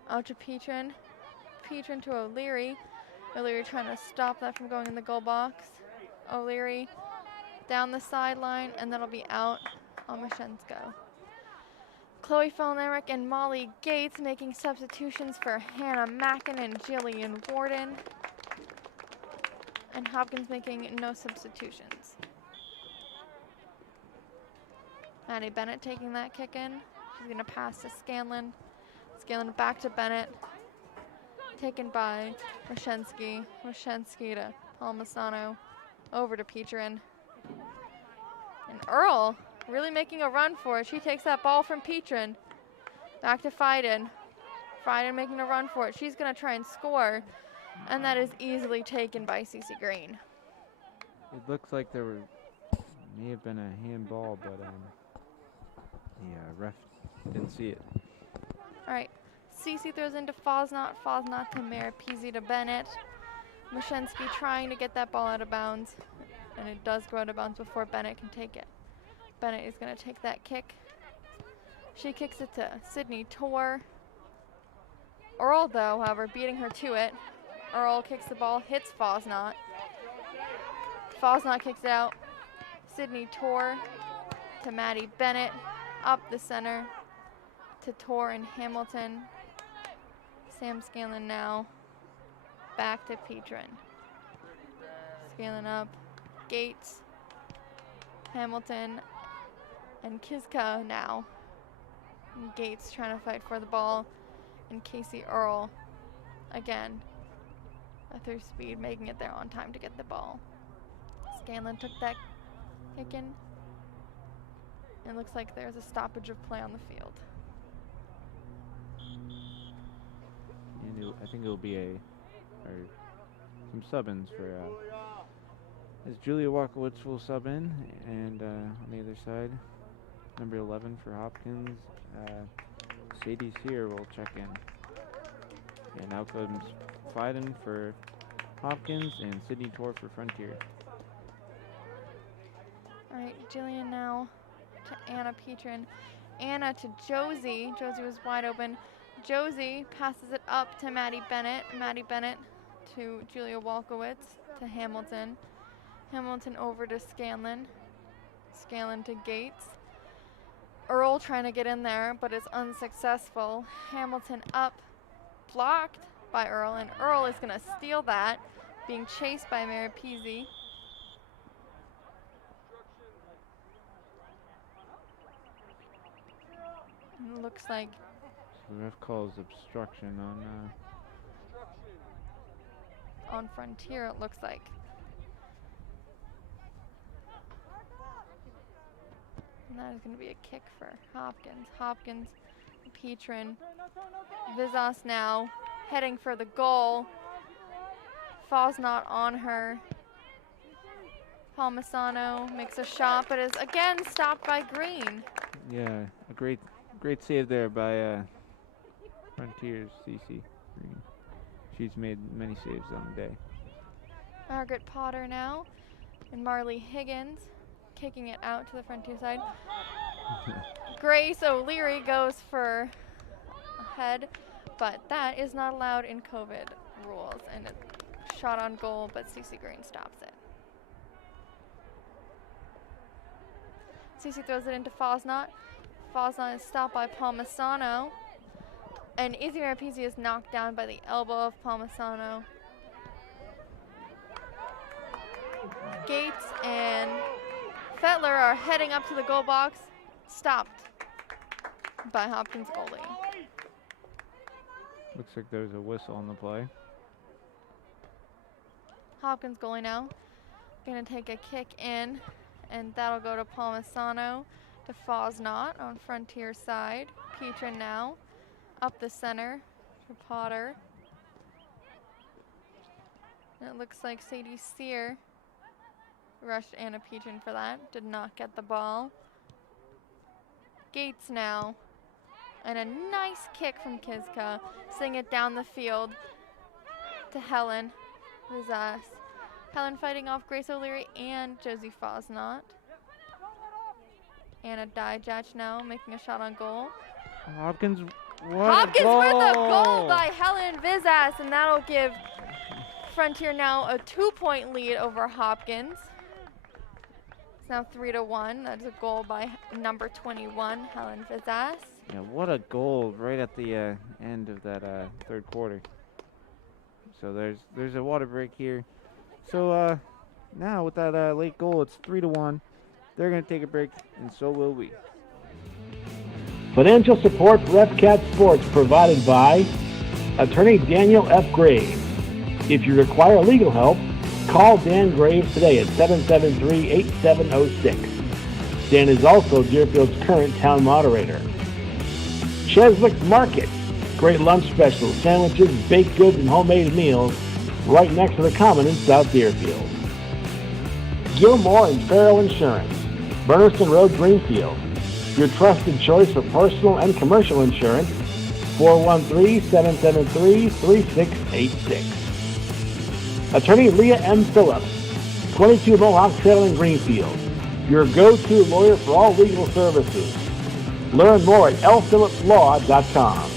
Out to Petrin. Petrin to O'Leary. O'Leary trying to stop that from going in the goal box. O'Leary down the sideline, and that'll be out on Mashensko. Chloe Felnerick and Molly Gates making substitutions for Hannah Mackin and Jillian Warden. And Hopkins making no substitutions. Maddie Bennett taking that kick in. She's going to pass to Scanlon. Scanlon back to Bennett. Taken by Rashensky. Rashensky to Palmisano. Over to Petrin. And Earl really making a run for it. She takes that ball from Petrin. Back to Fiden. Fiden making a run for it. She's going to try and score. And that is easily taken by Cece Green. It looks like there may have been a handball, but the ref didn't see it. All right. Cece throws into Fosnot. Fosnot to Maripesi to Bennett. Mashensky trying to get that ball out of bounds. And it does go out of bounds before Bennett can take it. Bennett is going to take that kick. She kicks it to Sydney Tor. Earl, though, however, beating her to it. Earl kicks the ball, hits Fosnot. Fosnot kicks it out. Sydney Tor to Maddie Bennett. Up the center to Tor and Hamilton. Sam Scanlon now. Back to Petrin. Scanlon up. Gates. Hamilton. And Kiska now. And Gates trying to fight for the ball. And Casey Earl again. Through speed, making it there on time to get the ball. Scanlon took that kick in. It looks like there's a stoppage of play on the field. And I think it'll be some sub-ins for as Julia Walkowitz will sub in, and on the other side, number 11 for Hopkins, Sadie Sear will check in. And out comes Fiden for Hopkins and Sydney Tor for Frontier. All right, Jillian now to Anna Petrin. Anna to Josie. Josie was wide open. Josie passes it up to Maddie Bennett. Maddie Bennett to Julia Walkowitz to Hamilton. Hamilton over to Scanlon. Scanlon to Gates. Earl trying to get in there, but it's unsuccessful. Hamilton up, blocked by Earl, and Earl is going to steal that, being chased by Maripesi. It looks like So the ref calls obstruction on Frontier, it looks like. And that is going to be a kick for Hopkins. Hopkins, Petrin, Vizas now heading for the goal. Fosnot on her. Palmisano makes a shot, but is again stopped by Green. Yeah, a great save there by Frontier's CC Green. She's made many saves on the day. Margaret Potter now, and Marley Higgins kicking it out to the Frontier side. Grace O'Leary goes for a head, but that is not allowed in COVID rules, and a shot on goal, but CC Green stops it. CC throws it into Fosnot. Fosnot is stopped by Palmisano, and Izzy Maripesi is knocked down by the elbow of Palmisano. Gates and Fettler are heading up to the goal box, stopped by Hopkins goalie. Looks like there's a whistle on the play. Hopkins goalie now, gonna take a kick in, and that'll go to Palmisano to Fosnot on Frontier side. Petrin now, up the center for Potter. And it looks like Sadie Sear rushed Anna Petrin for that, did not get the ball. Gates now, and a nice kick from Kiska, sending it down the field to Helen. Vizas. Helen fighting off Grace O'Leary and Josie Fosnot. Anna Dijach now making a shot on goal. Hopkins, what Hopkins a goal! with a goal by Helen Vizas, and that'll give Frontier now a 2-point lead over Hopkins. It's now 3-1. That's a goal by number 21, Helen Vizas. Yeah, what a goal right at the end of that third quarter. So there's a water break here. So now with that late goal, it's 3-1. They're going to take a break, and so will we. Financial support for FCAT Sports provided by Attorney Daniel F. Graves. If you require legal help, call Dan Graves today at 773-8706. Dan is also Deerfield's current town moderator. Cheswick's Market. Great lunch specials, sandwiches, baked goods, and homemade meals right next to the Common in South Deerfield. Gilmore and Farrell Insurance. Burniston Road, Greenfield. Your trusted choice for personal and commercial insurance. 413-773-3686. Attorney Leah M. Phillips. 22 Mohawk Trail in Greenfield. Your go-to lawyer for all legal services. Learn more at lphillipslaw.com.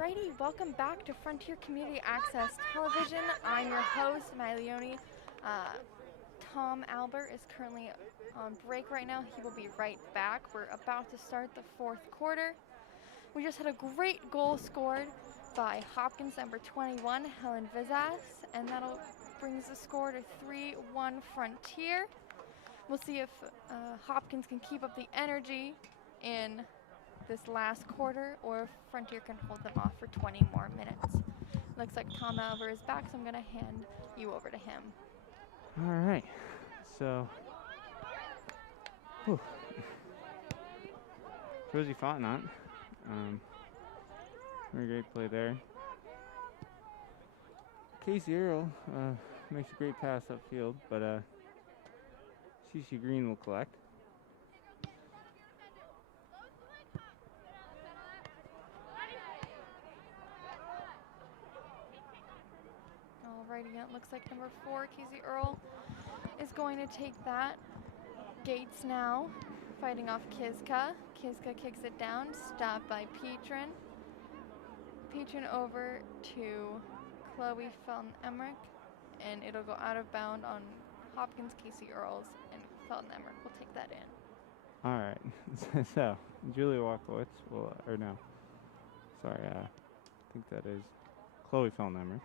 Alrighty, welcome back to Frontier Community Access Television. I'm your host, Maglione. Tom Albert is currently on break right now. He will be right back. We're about to start the fourth quarter. We just had a great goal scored by Hopkins, number 21, Helen Vizas, and that'll brings the score to 3-1 Frontier. We'll see if Hopkins can keep up the energy in this last quarter, or if Frontier can hold them off for 20 more minutes. Looks like Tom Albert is back, so I'm going to hand you over to him. All right. So, Rosie Fontenot. Very great play there. Casey Earle makes a great pass upfield, but Cece Green will collect. Alrighty, it looks like number 4, Casey Earle, is going to take that. Gates now, fighting off Kiska. Kiska kicks it down, stopped by Petrin. Petrin over to Chloe Felton-Emmerich, and it'll go out of bound on Hopkins, Casey Earls, and Felton-Emmerich will take that in. All right. So, Julia Walkowitz will, or no. Sorry, I think that is Chloe Felton-Emmerich.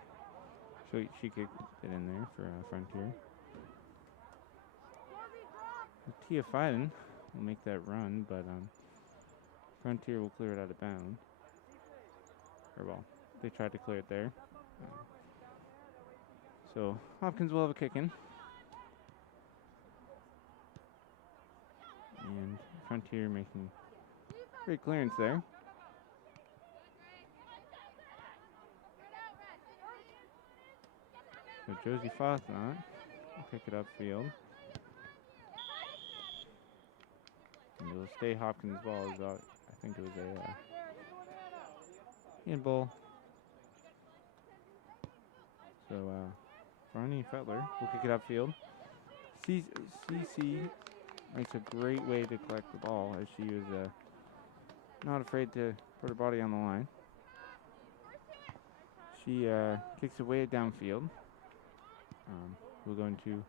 She kicked it in there for Frontier. Tia Fiden will make that run, but Frontier will clear it out of bounds. Or, well, they tried to clear it there. So, Hopkins will have a kick in. And Frontier making great clearance there. So Josie Fosnot will pick it upfield. And it'll stay Hopkins' ball. I think it was a handball. So Ronnie Fettler will kick it upfield. CC makes a great way to collect the ball, as she was not afraid to put her body on the line. She kicks it way downfield. We'll go into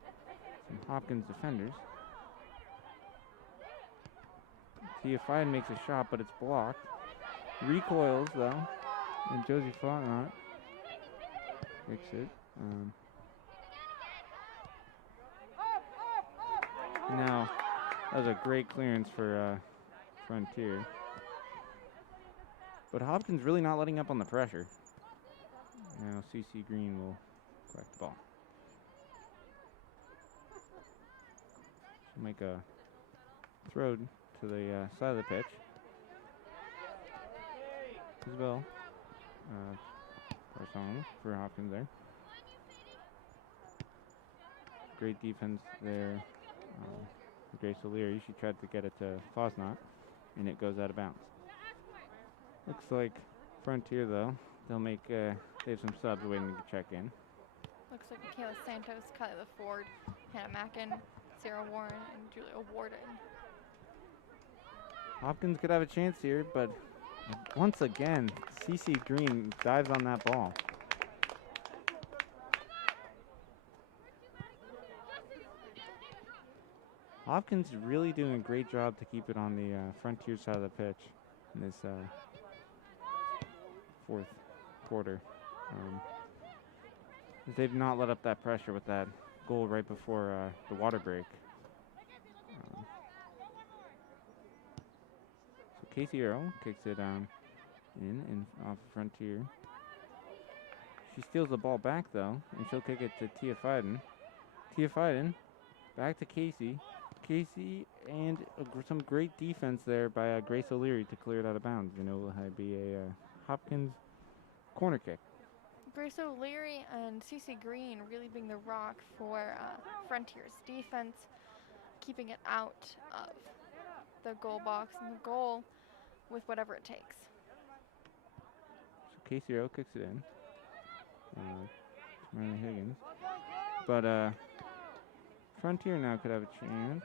some Hopkins defenders. Theophyte makes a shot, but it's blocked. Recoils, though. And Josie Fontenot kicks it. Now, that was a great clearance for Frontier. But Hopkins really not letting up on the pressure. Now CC Green will collect the ball. She'll make a throw to the side of the pitch. Isabel Garcon for Hopkins there. Great defense there. Grace O'Leary, she tried to get it to Fosnot, and it goes out of bounds. Looks like Frontier, though, they have some subs waiting to check in. Looks like Michaela Santos, Kyla Ford, Hannah Mackin, Sarah Warren, and Julia Warden. Hopkins could have a chance here, but once again, CC Green dives on that ball. Hopkins is really doing a great job to keep it on the Frontier side of the pitch in this fourth quarter. They've not let up that pressure with that goal right before the water break. So Casey Earl kicks it in off Frontier. She steals the ball back, though, and she'll kick it to Tia Fiden. Tia Fiden back to Casey. Casey, and some great defense there by Grace O'Leary to clear it out of bounds. And it will be a Hopkins corner kick. Grace O'Leary and CC Green really being the rock for Frontier's defense, keeping it out of the goal box and the goal with whatever it takes. So Casey Earl kicks it in. Riley Higgins. But Frontier now could have a chance.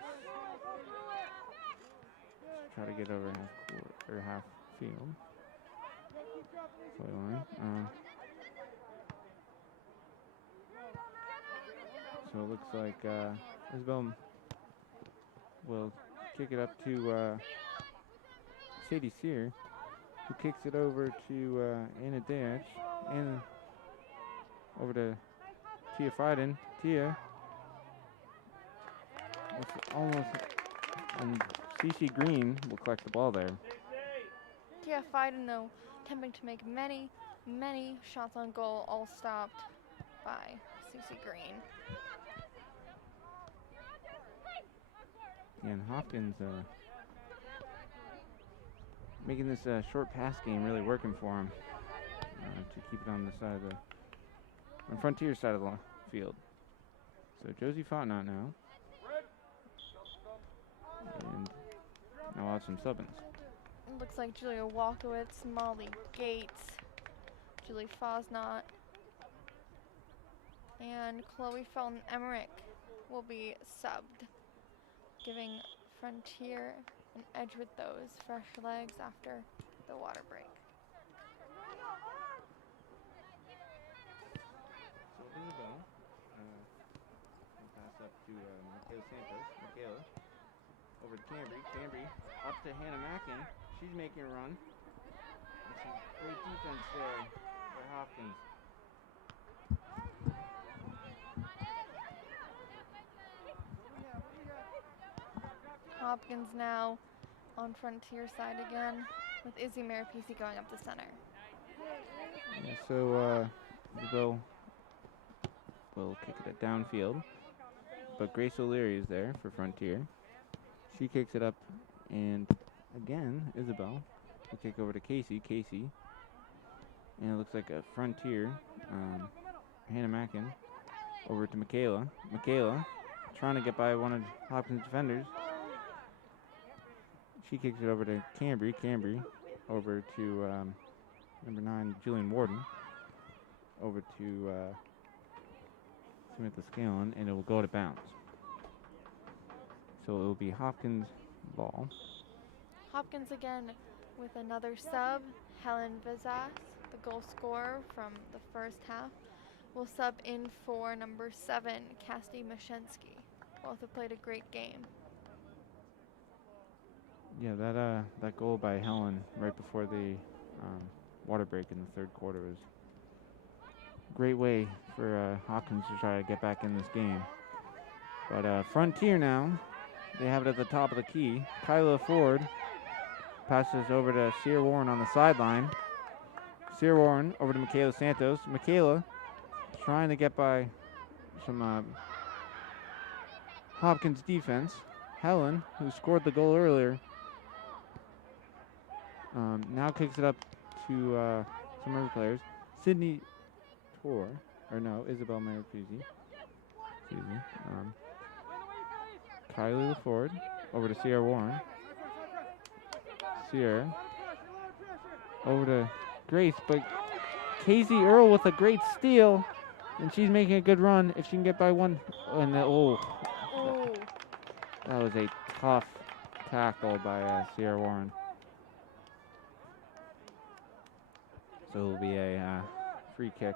Try to get over half field. Play line. So it looks like Isabel will kick it up to Sadie Sear, who kicks it over to Anna Dach, and over to Tia Fiden. Tia. It's almost, and CC Green will collect the ball there. Tia Fiden, though, attempting to make many, many shots on goal, all stopped by CC Green. And Hopkins making this short pass game really working for him to keep it on the side of the Frontier side of the field. So Josie Fontenot now. And now we'll have some subbins. It looks like Julia Walkowitz, Molly Gates, Julie Fosnot, and Chloe Felton Emmerich will be subbed, giving Frontier an edge with those fresh legs after the water break. So Isabel will pass up to Michaela Santos. Michaela over to Cambry. Cambry up to Hannah Mackin. She's making a run. And some great defense there by Hopkins. Hopkins now on Frontier side again, with Izzy Maripisi going up the center. Yeah, so Isabel will kick it downfield, but Grace O'Leary is there for Frontier. She kicks it up, and again, Isabel will kick over to Casey. Casey, and it looks like a Frontier. Hannah Mackin over to Michaela. Michaela trying to get by one of Hopkins' defenders. She kicks it over to Cambry. Cambry over to number 9, Julian Warden. Over to Samantha Scalon, and it will go to bounds. So it will be Hopkins' ball. Hopkins again with another sub. Helen Vizas, the goal scorer from the first half, will sub in for number 7, Cassidy Mashensky. Both have played a great game. Yeah, that goal by Helen right before the water break in the third quarter was a great way for Hopkins to try to get back in this game. But Frontier now, they have it at the top of the key. Kyla Ford passes over to Sierra Warren on the sideline. Sierra Warren over to Michaela Santos. Michaela trying to get by some Hopkins defense. Helen, who scored the goal earlier, now kicks it up to some other players. Sydney Tor, or no, Isabel Maripuzzi. Excuse me. Kylie LaFord over to Sierra Warren. Sierra over to Grace, but Casey Earl with a great steal, and she's making a good run if she can get by one. And that was a tough tackle by Sierra Warren. So it'll be a free kick.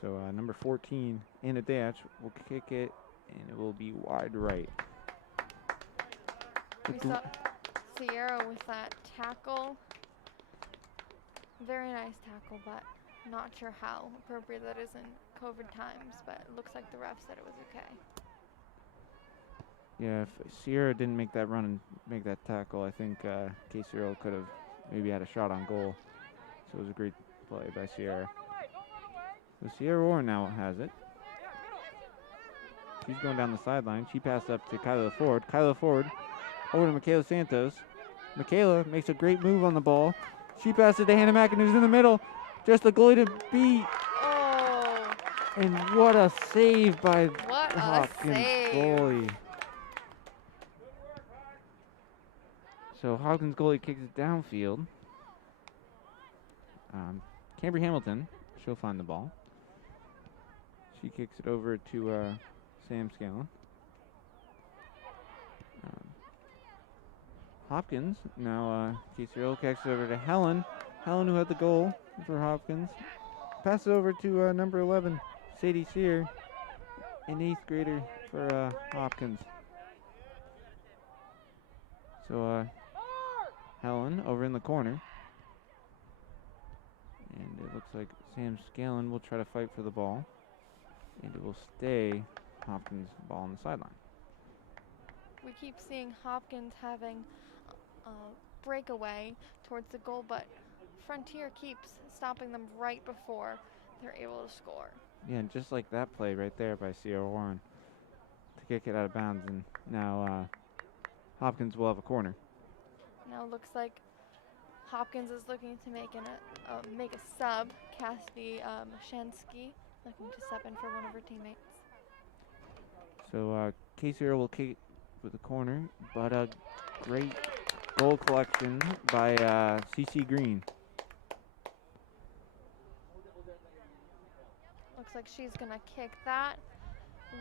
So number 14, Anna Datch, will kick it, and it will be wide right. We saw Sierra with that tackle. Very nice tackle, but not sure how appropriate that is in COVID times, but it looks like the ref said it was okay. Yeah, if Sierra didn't make that run and make that tackle, I think Casey Earl could have maybe had a shot on goal. So it was a great play by Sierra. So Sierra Warren now has it. She's going down the sideline. She passed up to Kyla Ford. Kyla Ford over to Michaela Santos. Michaela makes a great move on the ball. She passes to Hannah Mackin, who's in the middle. Just a goalie to beat. Oh! And what a save by What the a Hopkins save. goalie. So Hopkins goalie kicks it downfield. Cambry Hamilton, she'll find the ball. She kicks it over to Sam Scallon. Hopkins, now Casey Earl kicks it over to Helen. Helen, who had the goal for Hopkins. Passes over to number 11, Sadie Sear, an 8th grader for Hopkins. So Helen over in the corner. And it looks like Sam Scallon will try to fight for the ball. And it will stay Hopkins' ball on the sideline. We keep seeing Hopkins having a breakaway towards the goal, but Frontier keeps stopping them right before they're able to score. Yeah, and just like that play right there by Sierra Warren to kick it out of bounds. And now Hopkins will have a corner. Now it looks like Hopkins is looking to make a sub. Cassidy Mashansky looking to sub in for one of her teammates. So Casey Earl will kick it with a corner, but a great goal collection by CC Green. Looks like she's going to kick that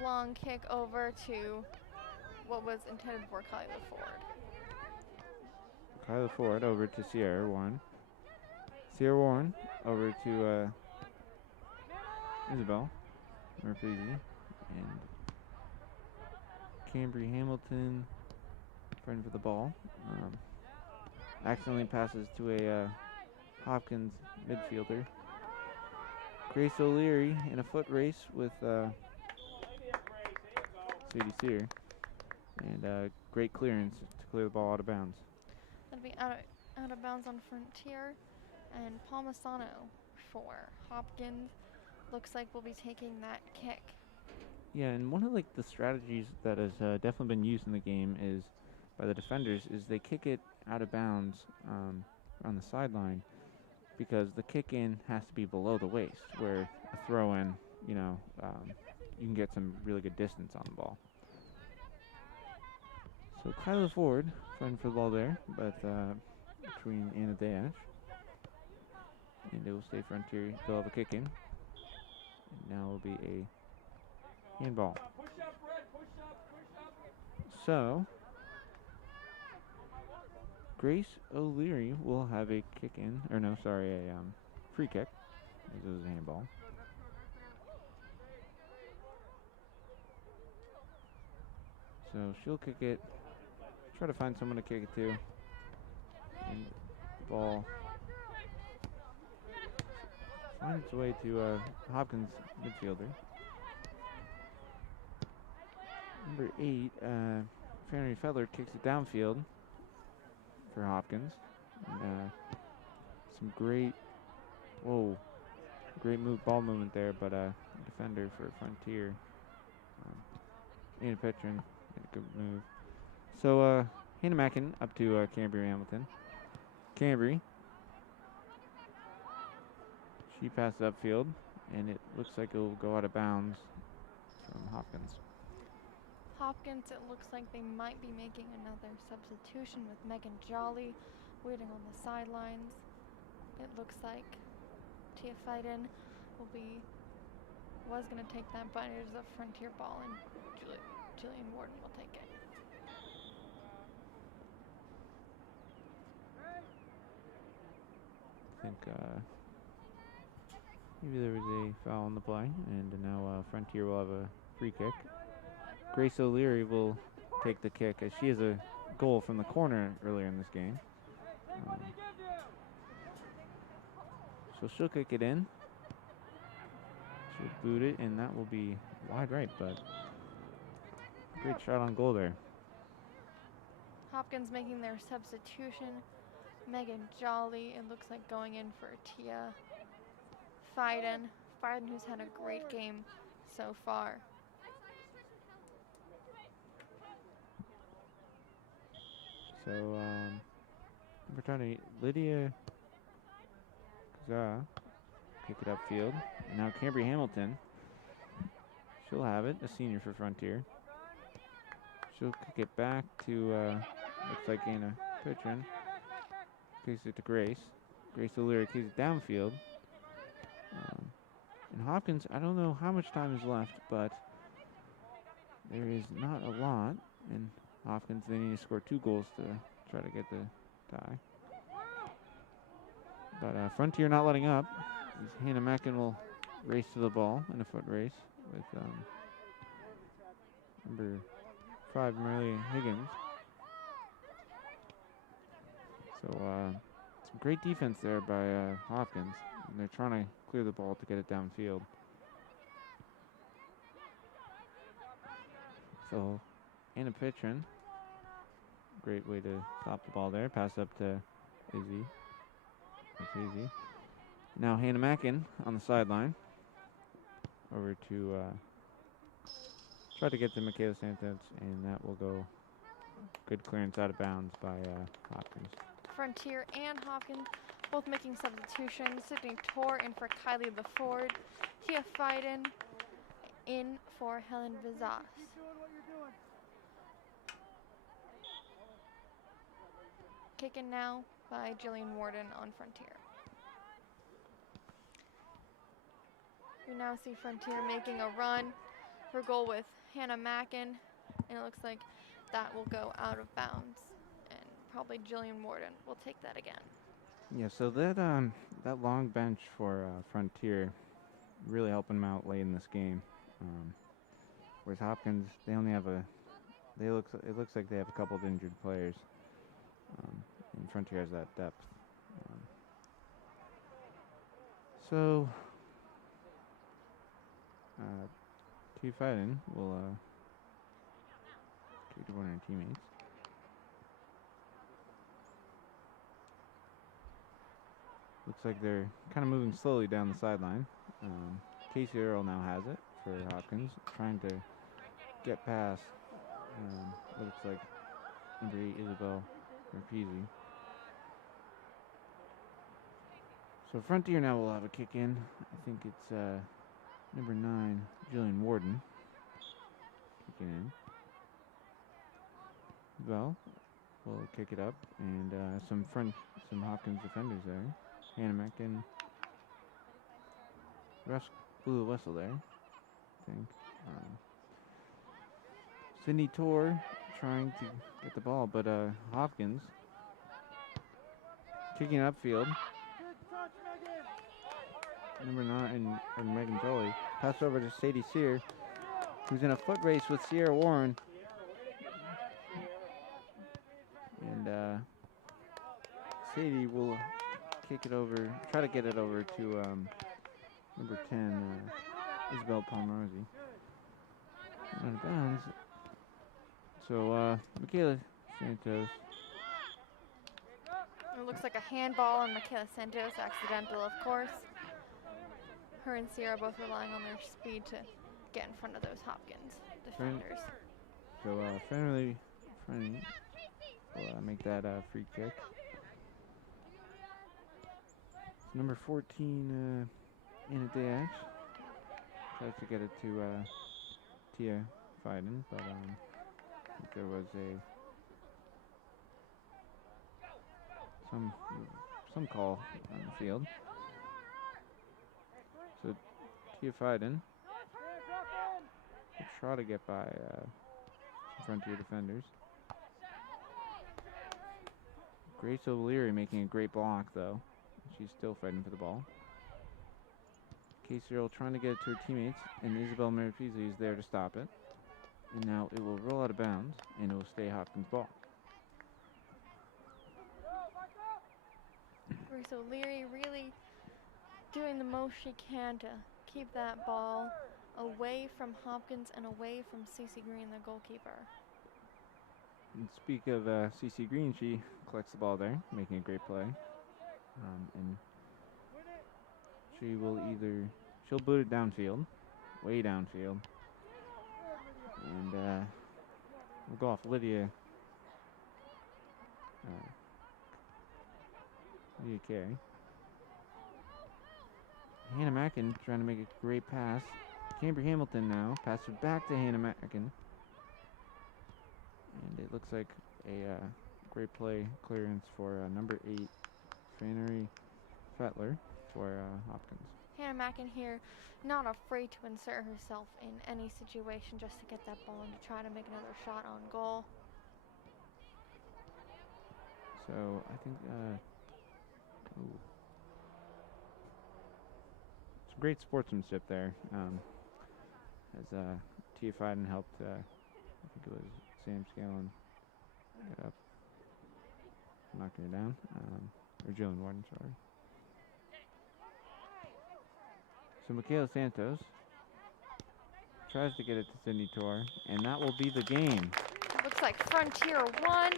long kick over to what was intended for Kyla Ford. Kyla Ford over to Sierra Warren. Sierra Warren over to Isabel Murphy. And Cambry Hamilton fighting for the ball. Accidentally passes to a Hopkins midfielder. Grace O'Leary in a foot race with Sadie Sear. And great clearance to clear the ball out of bounds. That'll be out of bounds on Frontier. And Palmisano for Hopkins. Looks like we'll be taking that kick. Yeah, and one of the strategies that has definitely been used in the game is by the defenders is they kick it out of bounds on the sideline because the kick in has to be below the waist, where a throw in, you can get some really good distance on the ball. So Kyla Ford fighting for the ball there, but between Anna Dash, and it will stay Frontier. They'll have a kick in. And now will be a handball. So Grace O'Leary will have a kick in, or no, sorry, a free kick. This is a handball. So she'll kick it. Try to find someone to kick it to. And the ball finds its way to Hopkins midfielder. Number 8, Fanny Feather kicks it downfield for Hopkins. And, some great ball movement there, but defender for Frontier. Anna Petrin made a good move. So Hannah Mackin up to Cambry Hamilton. Cambry. She passes upfield, and it looks like it will go out of bounds from Hopkins. Hopkins, it looks like they might be making another substitution with Megan Jolly waiting on the sidelines. It looks like Tia Fiden was going to take that, but it is a Frontier ball, and Jillian Warden will take it. I think maybe there was a foul on the play, and now Frontier will have a free kick. Grace O'Leary will take the kick, as she has a goal from the corner earlier in this game. So she'll kick it in. She'll boot it, and that will be wide right, but great shot on goal there. Hopkins making their substitution. Megan Jolly, it looks like going in for Tia Fiden. Fiden, who's had a great game so far. So, number 20, Lydia Kazaa, kick it upfield. And now Cambry Hamilton, she'll have it, a senior for Frontier. She'll kick it back to, looks like Anna Petrin. Kicks it to Grace. Grace O'Leary kicks it downfield. And Hopkins, I don't know how much time is left, but there is not a lot. And Hopkins, they need to score 2 goals to try to get the tie. But Frontier not letting up. Hannah Mackin will race to the ball in a foot race with number 5, Marilyn Higgins. So some great defense there by Hopkins. And they're trying to clear the ball to get it downfield. So Anna Petrin, great way to stop the ball there. Pass up to Izzy. That's easy. Now Hannah Mackin on the sideline. Over to try to get to Michaela Santos, and that will go good clearance out of bounds by Hopkins. Frontier and Hopkins both making substitutions. Sydney Tor in for Kylie LaFord. Tia Fiden in for Helen Vizas. Kicking now by Jillian Warden on Frontier. You now see Frontier making a run for goal with Hannah Mackin, and it looks like that will go out of bounds, and probably Jillian Warden will take that again. Yeah, so that long bench for Frontier really helping them out late in this game. Whereas Hopkins, they only have it looks like they have a couple of injured players. And Frontier has that depth. So Tia Fiden will kick to one of her teammates. Looks like they're kind of moving slowly down the sideline. Casey Earl now has it for Hopkins, trying to get past what looks like number 8, Isabel Rapizzi. So Frontier now will have a kick in. I think it's number 9, Jillian Warden, kicking in. Well, we'll kick it up, and some Hopkins defenders there. Hannah Mackin. Refs blew the whistle there, I think. Sydney Tor trying to get the ball, but Hopkins kicking upfield. Number 9, and Megan Jolly. Pass over to Sadie Sear, who's in a foot race with Sierra Warren. Sadie will kick it over, try to get it over to number 10, Isabel Palmarosi. Out of bounds. So Michaela Santos. It looks like a handball on Michaela Santos, accidental of course. Her and Sierra both relying on their speed to get in front of those Hopkins defenders. So Friendly will make that free kick. So number 14, Anna Diaz tries to get it to Tia Fiden, but I think there was some call on the field. So Tia Fiden will try to get by some Frontier defenders. Grace O'Leary making a great block though. She's still fighting for the ball. Casey Earl trying to get it to her teammates, and Isabel Maripizzi is there to stop it. And now it will roll out of bounds, and it will stay Hopkins' ball. Grace O'Leary really doing the most she can to keep that ball away from Hopkins and away from Cece Green, the goalkeeper. And speak of Cece Green, she collects the ball there, making a great play. And she'll boot it downfield, way downfield. And we'll go off Lydia Carey. Hannah Mackin trying to make a great pass. Camber Hamilton now passes back to Hannah Mackin. And it looks like a great play clearance for number 8, Fannery Fettler for Hopkins. Hannah Mackin here, not afraid to insert herself in any situation just to get that ball and to try to make another shot on goal. So I think some great sportsmanship there. As Tia Fiden helped, I think it was Sam Scallon get up, knocking it down, or Jillian Warden, sorry. So Michaela Santos tries to get it to Sydney Torr, and that will be the game. It looks like Frontier won,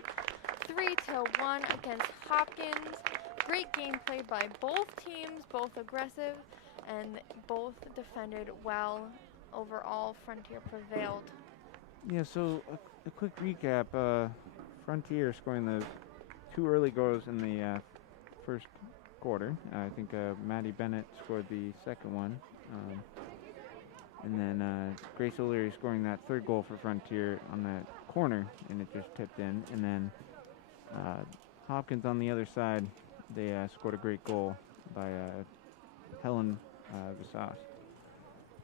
3-1 against Hopkins. Great game played by both teams, both aggressive and both defended well. Overall, Frontier prevailed. Yeah, so a quick recap. Frontier scoring the 2 early goals in the first quarter. I think Maddie Bennett scored the second one. And then Grace O'Leary scoring that 3rd goal for Frontier on that corner, and it just tipped in. And then Hopkins on the other side, they scored a great goal by Helen Visas.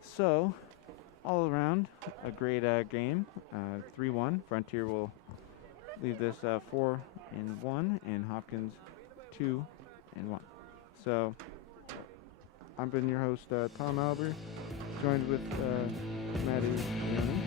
So, all around, a great game. 3-1. Frontier will leave this 4-1, and Hopkins 2-1. So, I've been your host, Tom Albert, joined with Maddie Leone.